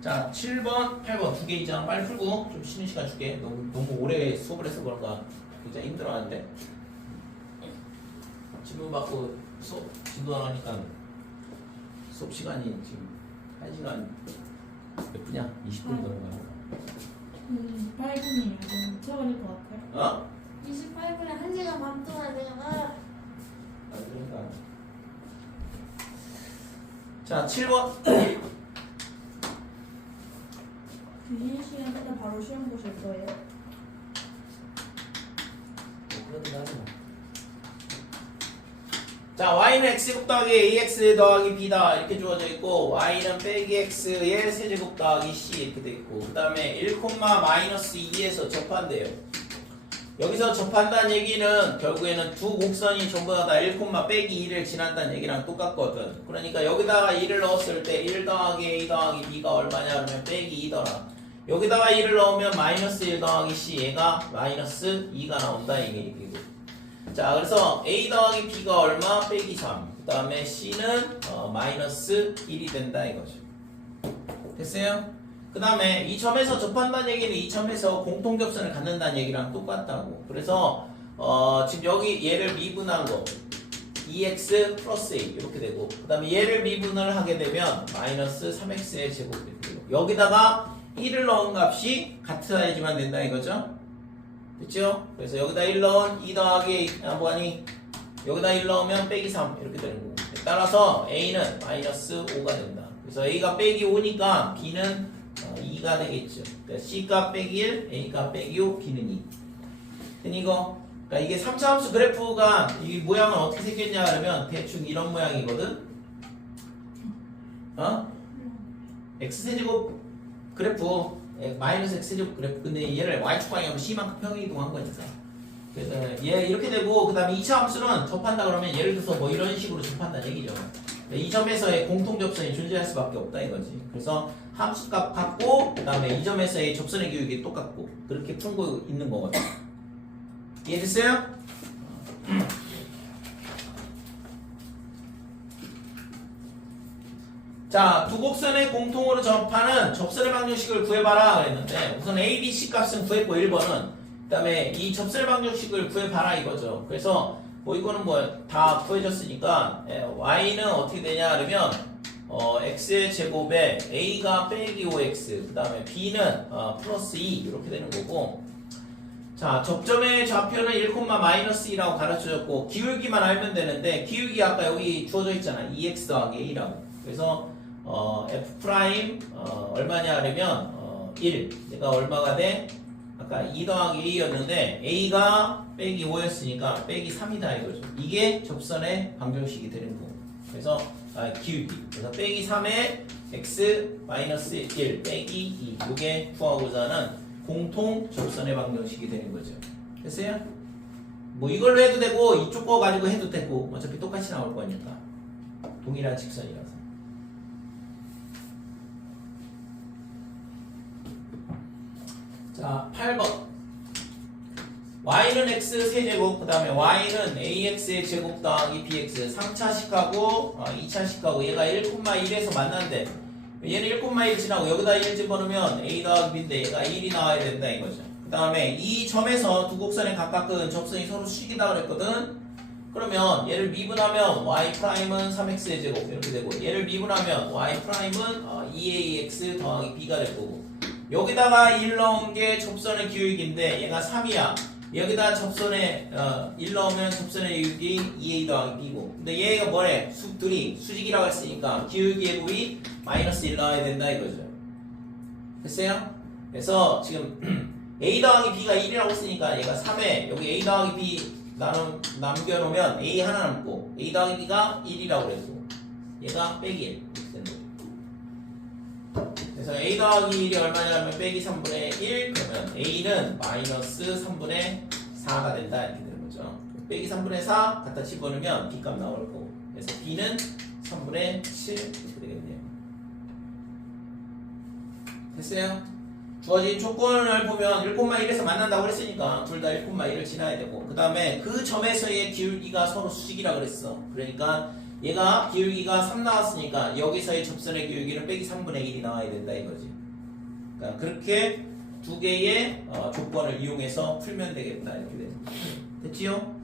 자 7번 8번 두 개 있잖아. 빨리 풀고 좀 쉬는 시간 줄게. 너무 오래 수업을 해서 그런가 굉장히 힘들어하는데 질문 받고 수업 진도 안 하니까 수업 시간이 지금 1시간 몇 분이야? 20분 넘어가요. 28분이에요. 너무 미쳐버릴 것 같아요. 어? 28분에 1시간 반 동안 내가 아, 그러니까. 자 7번 그 시간 끝나 바로 시험 보실 거예요? 그러든 하지 뭐. 자 y는 x제곱 더하기 ax 더하기 b다 이렇게 주어져 있고 y는 빼기 x의 세제곱 더하기 c 이렇게 돼 있고 그 다음에 1,-2에서 접한대요. 여기서 접한다는 얘기는 결국에는 두 곡선이 전부 다 1,-2를 지난다는 얘기랑 똑같거든. 그러니까 여기다가 2를 넣었을 때 1 더하기 a 더하기 b가 얼마냐 그러면 빼기 2더라. 여기다가 2를 넣으면 마이너스 1 더하기 c 얘가 마이너스 2가 나온다 이게 얘기고. 자 그래서 a 더하기 b가 얼마? 빼기 3. 그 다음에 c는 마이너스 1이 된다 이거죠. 됐어요? 그 다음에 이 점에서 접한다는 얘기는 이 점에서 공통접선을 갖는다는 얘기랑 똑같다고. 그래서 지금 여기 얘를 미분한 거 2x 플러스 a 이렇게 되고 그 다음에 얘를 미분을 하게 되면 마이너스 3x의 제곱 이렇게 되고 여기다가 1을 넣은 값이 같아야지만 된다 이거죠. 됐죠? 그래서 여기다 1 넣은 2 더하기 뭐하니? 여기다 1 넣으면 빼기 3 이렇게 되는 거고 따라서 a는 마이너스 5가 된다. 그래서 a가 빼기 5니까 b는 2가 되겠죠. 그러니까 c값 빼기 1, a값 빼기 5, b는 2. 근데 이거 그러니까 이게 3차 함수 그래프가 이 모양은 어떻게 생겼냐 그러면 대충 이런 모양이거든. x세제곱 그래프 마이너스 x제곱 그래프 근데 얘를 y축방향으로 c만큼 평행이동한 거니까 그래서 얘 이렇게 되고 그 다음에 2차 함수는 접한다 그러면 예를 들어서 뭐 이런 식으로 접한다는 얘기죠. 이 점에서의 공통접선이 존재할 수밖에 없다 이거지. 그래서 함수값 같고 그 다음에 이 점에서의 접선의 기울기 똑같고 그렇게 풀고 있는 거거든. 이해됐어요? 자, 두 곡선의 공통으로 접하는 접선의 방정식을 구해봐라 그랬는데 우선 A, B, C 값은 구했고 1번은 그 다음에 이 접선의 방정식을 구해봐라 이거죠. 그래서 뭐 이거는 뭐 다 구해졌으니까 y는 어떻게 되냐 그러면 x의 제곱에 a가 빼기 5x 그 다음에 b는 플러스 2 이렇게 되는 거고 자 접점의 좌표는 1,-2라고 가르쳐줬고 기울기만 알면 되는데 기울기 아까 여기 주어져 있잖아 2x 더하기 a라고 그래서 f 프라임 얼마냐 그러면 1 얘가 얼마가 돼? 아까 2 더하기 a였는데 a가 빼기 5였으니까 빼기 3이다 이거죠. 이게 접선의 방정식이 되는 거고 그래서 기울기 그래서 빼기 3에 x 마이너스 1 빼기 2 이게 구하고자 하는 공통 접선의 방정식이 되는 거죠. 됐어요? 뭐 이걸로 해도 되고 이쪽 거 가지고 해도 되고 어차피 똑같이 나올 거니까 동일한 직선이라서 자 8번 y는 x 세제곱 그 다음에 y는 ax의 제곱 더하기 bx 3차식하고 2차식하고 얘가 1,1에서 만난대. 얘는 1,1 지나고 여기다 1 집어넣으면 a 더하기 b인데 얘가 1이 나와야 된다 이거죠. 그 다음에 이 점에서 두 곡선의 각각은 접선이 서로 수직이다 그랬거든. 그러면 얘를 미분하면 y 프라임은 3x의 제곱 이렇게 되고 얘를 미분하면 y 프라임은 2ax 더하기 b가 될 거고 여기다가 1 넣은 게 접선의 기울기인데 얘가 3이야. 여기다 접선에 1 넣으면 접선의 기울기 2a 더하기 b고 근데 얘가 뭐래? 둘이 수직이라고 했으니까 기울기의 부위 마이너스 1 넣어야 된다 이거죠. 됐어요? 그래서 지금 A 더하기 B가 1이라고 했으니까 얘가 3에 여기 A 더하기 B 남겨놓으면 A 하나 남고 A 더하기 B가 1이라고 그랬고 얘가 빼기 1 이렇게 되는 거죠. 그래서 A 더하기 1이 얼마냐면 빼기 3분의 1 그러면 A는 마이너스 3분의 4가 된다 이렇게 되는 거죠. 빼기 3분의 4 갖다 집어넣으면 B값 나올 거고 그래서 B는 3분의 7 이렇게 되겠네요. 됐어요? 주어진 조건을 보면 1,1에서 만난다고 그랬으니까 둘 다 1,1을 지나야 되고 그 다음에 그 점에서의 기울기가 서로 수직이라 그랬어. 그러니까 얘가 기울기가 3 나왔으니까 여기서의 접선의 기울기는 빼기 3분의 1이 나와야 된다 이거지. 그러니까 그렇게 두 개의 조건을 이용해서 풀면 되겠다 이렇게 되는 거죠. 됐지요?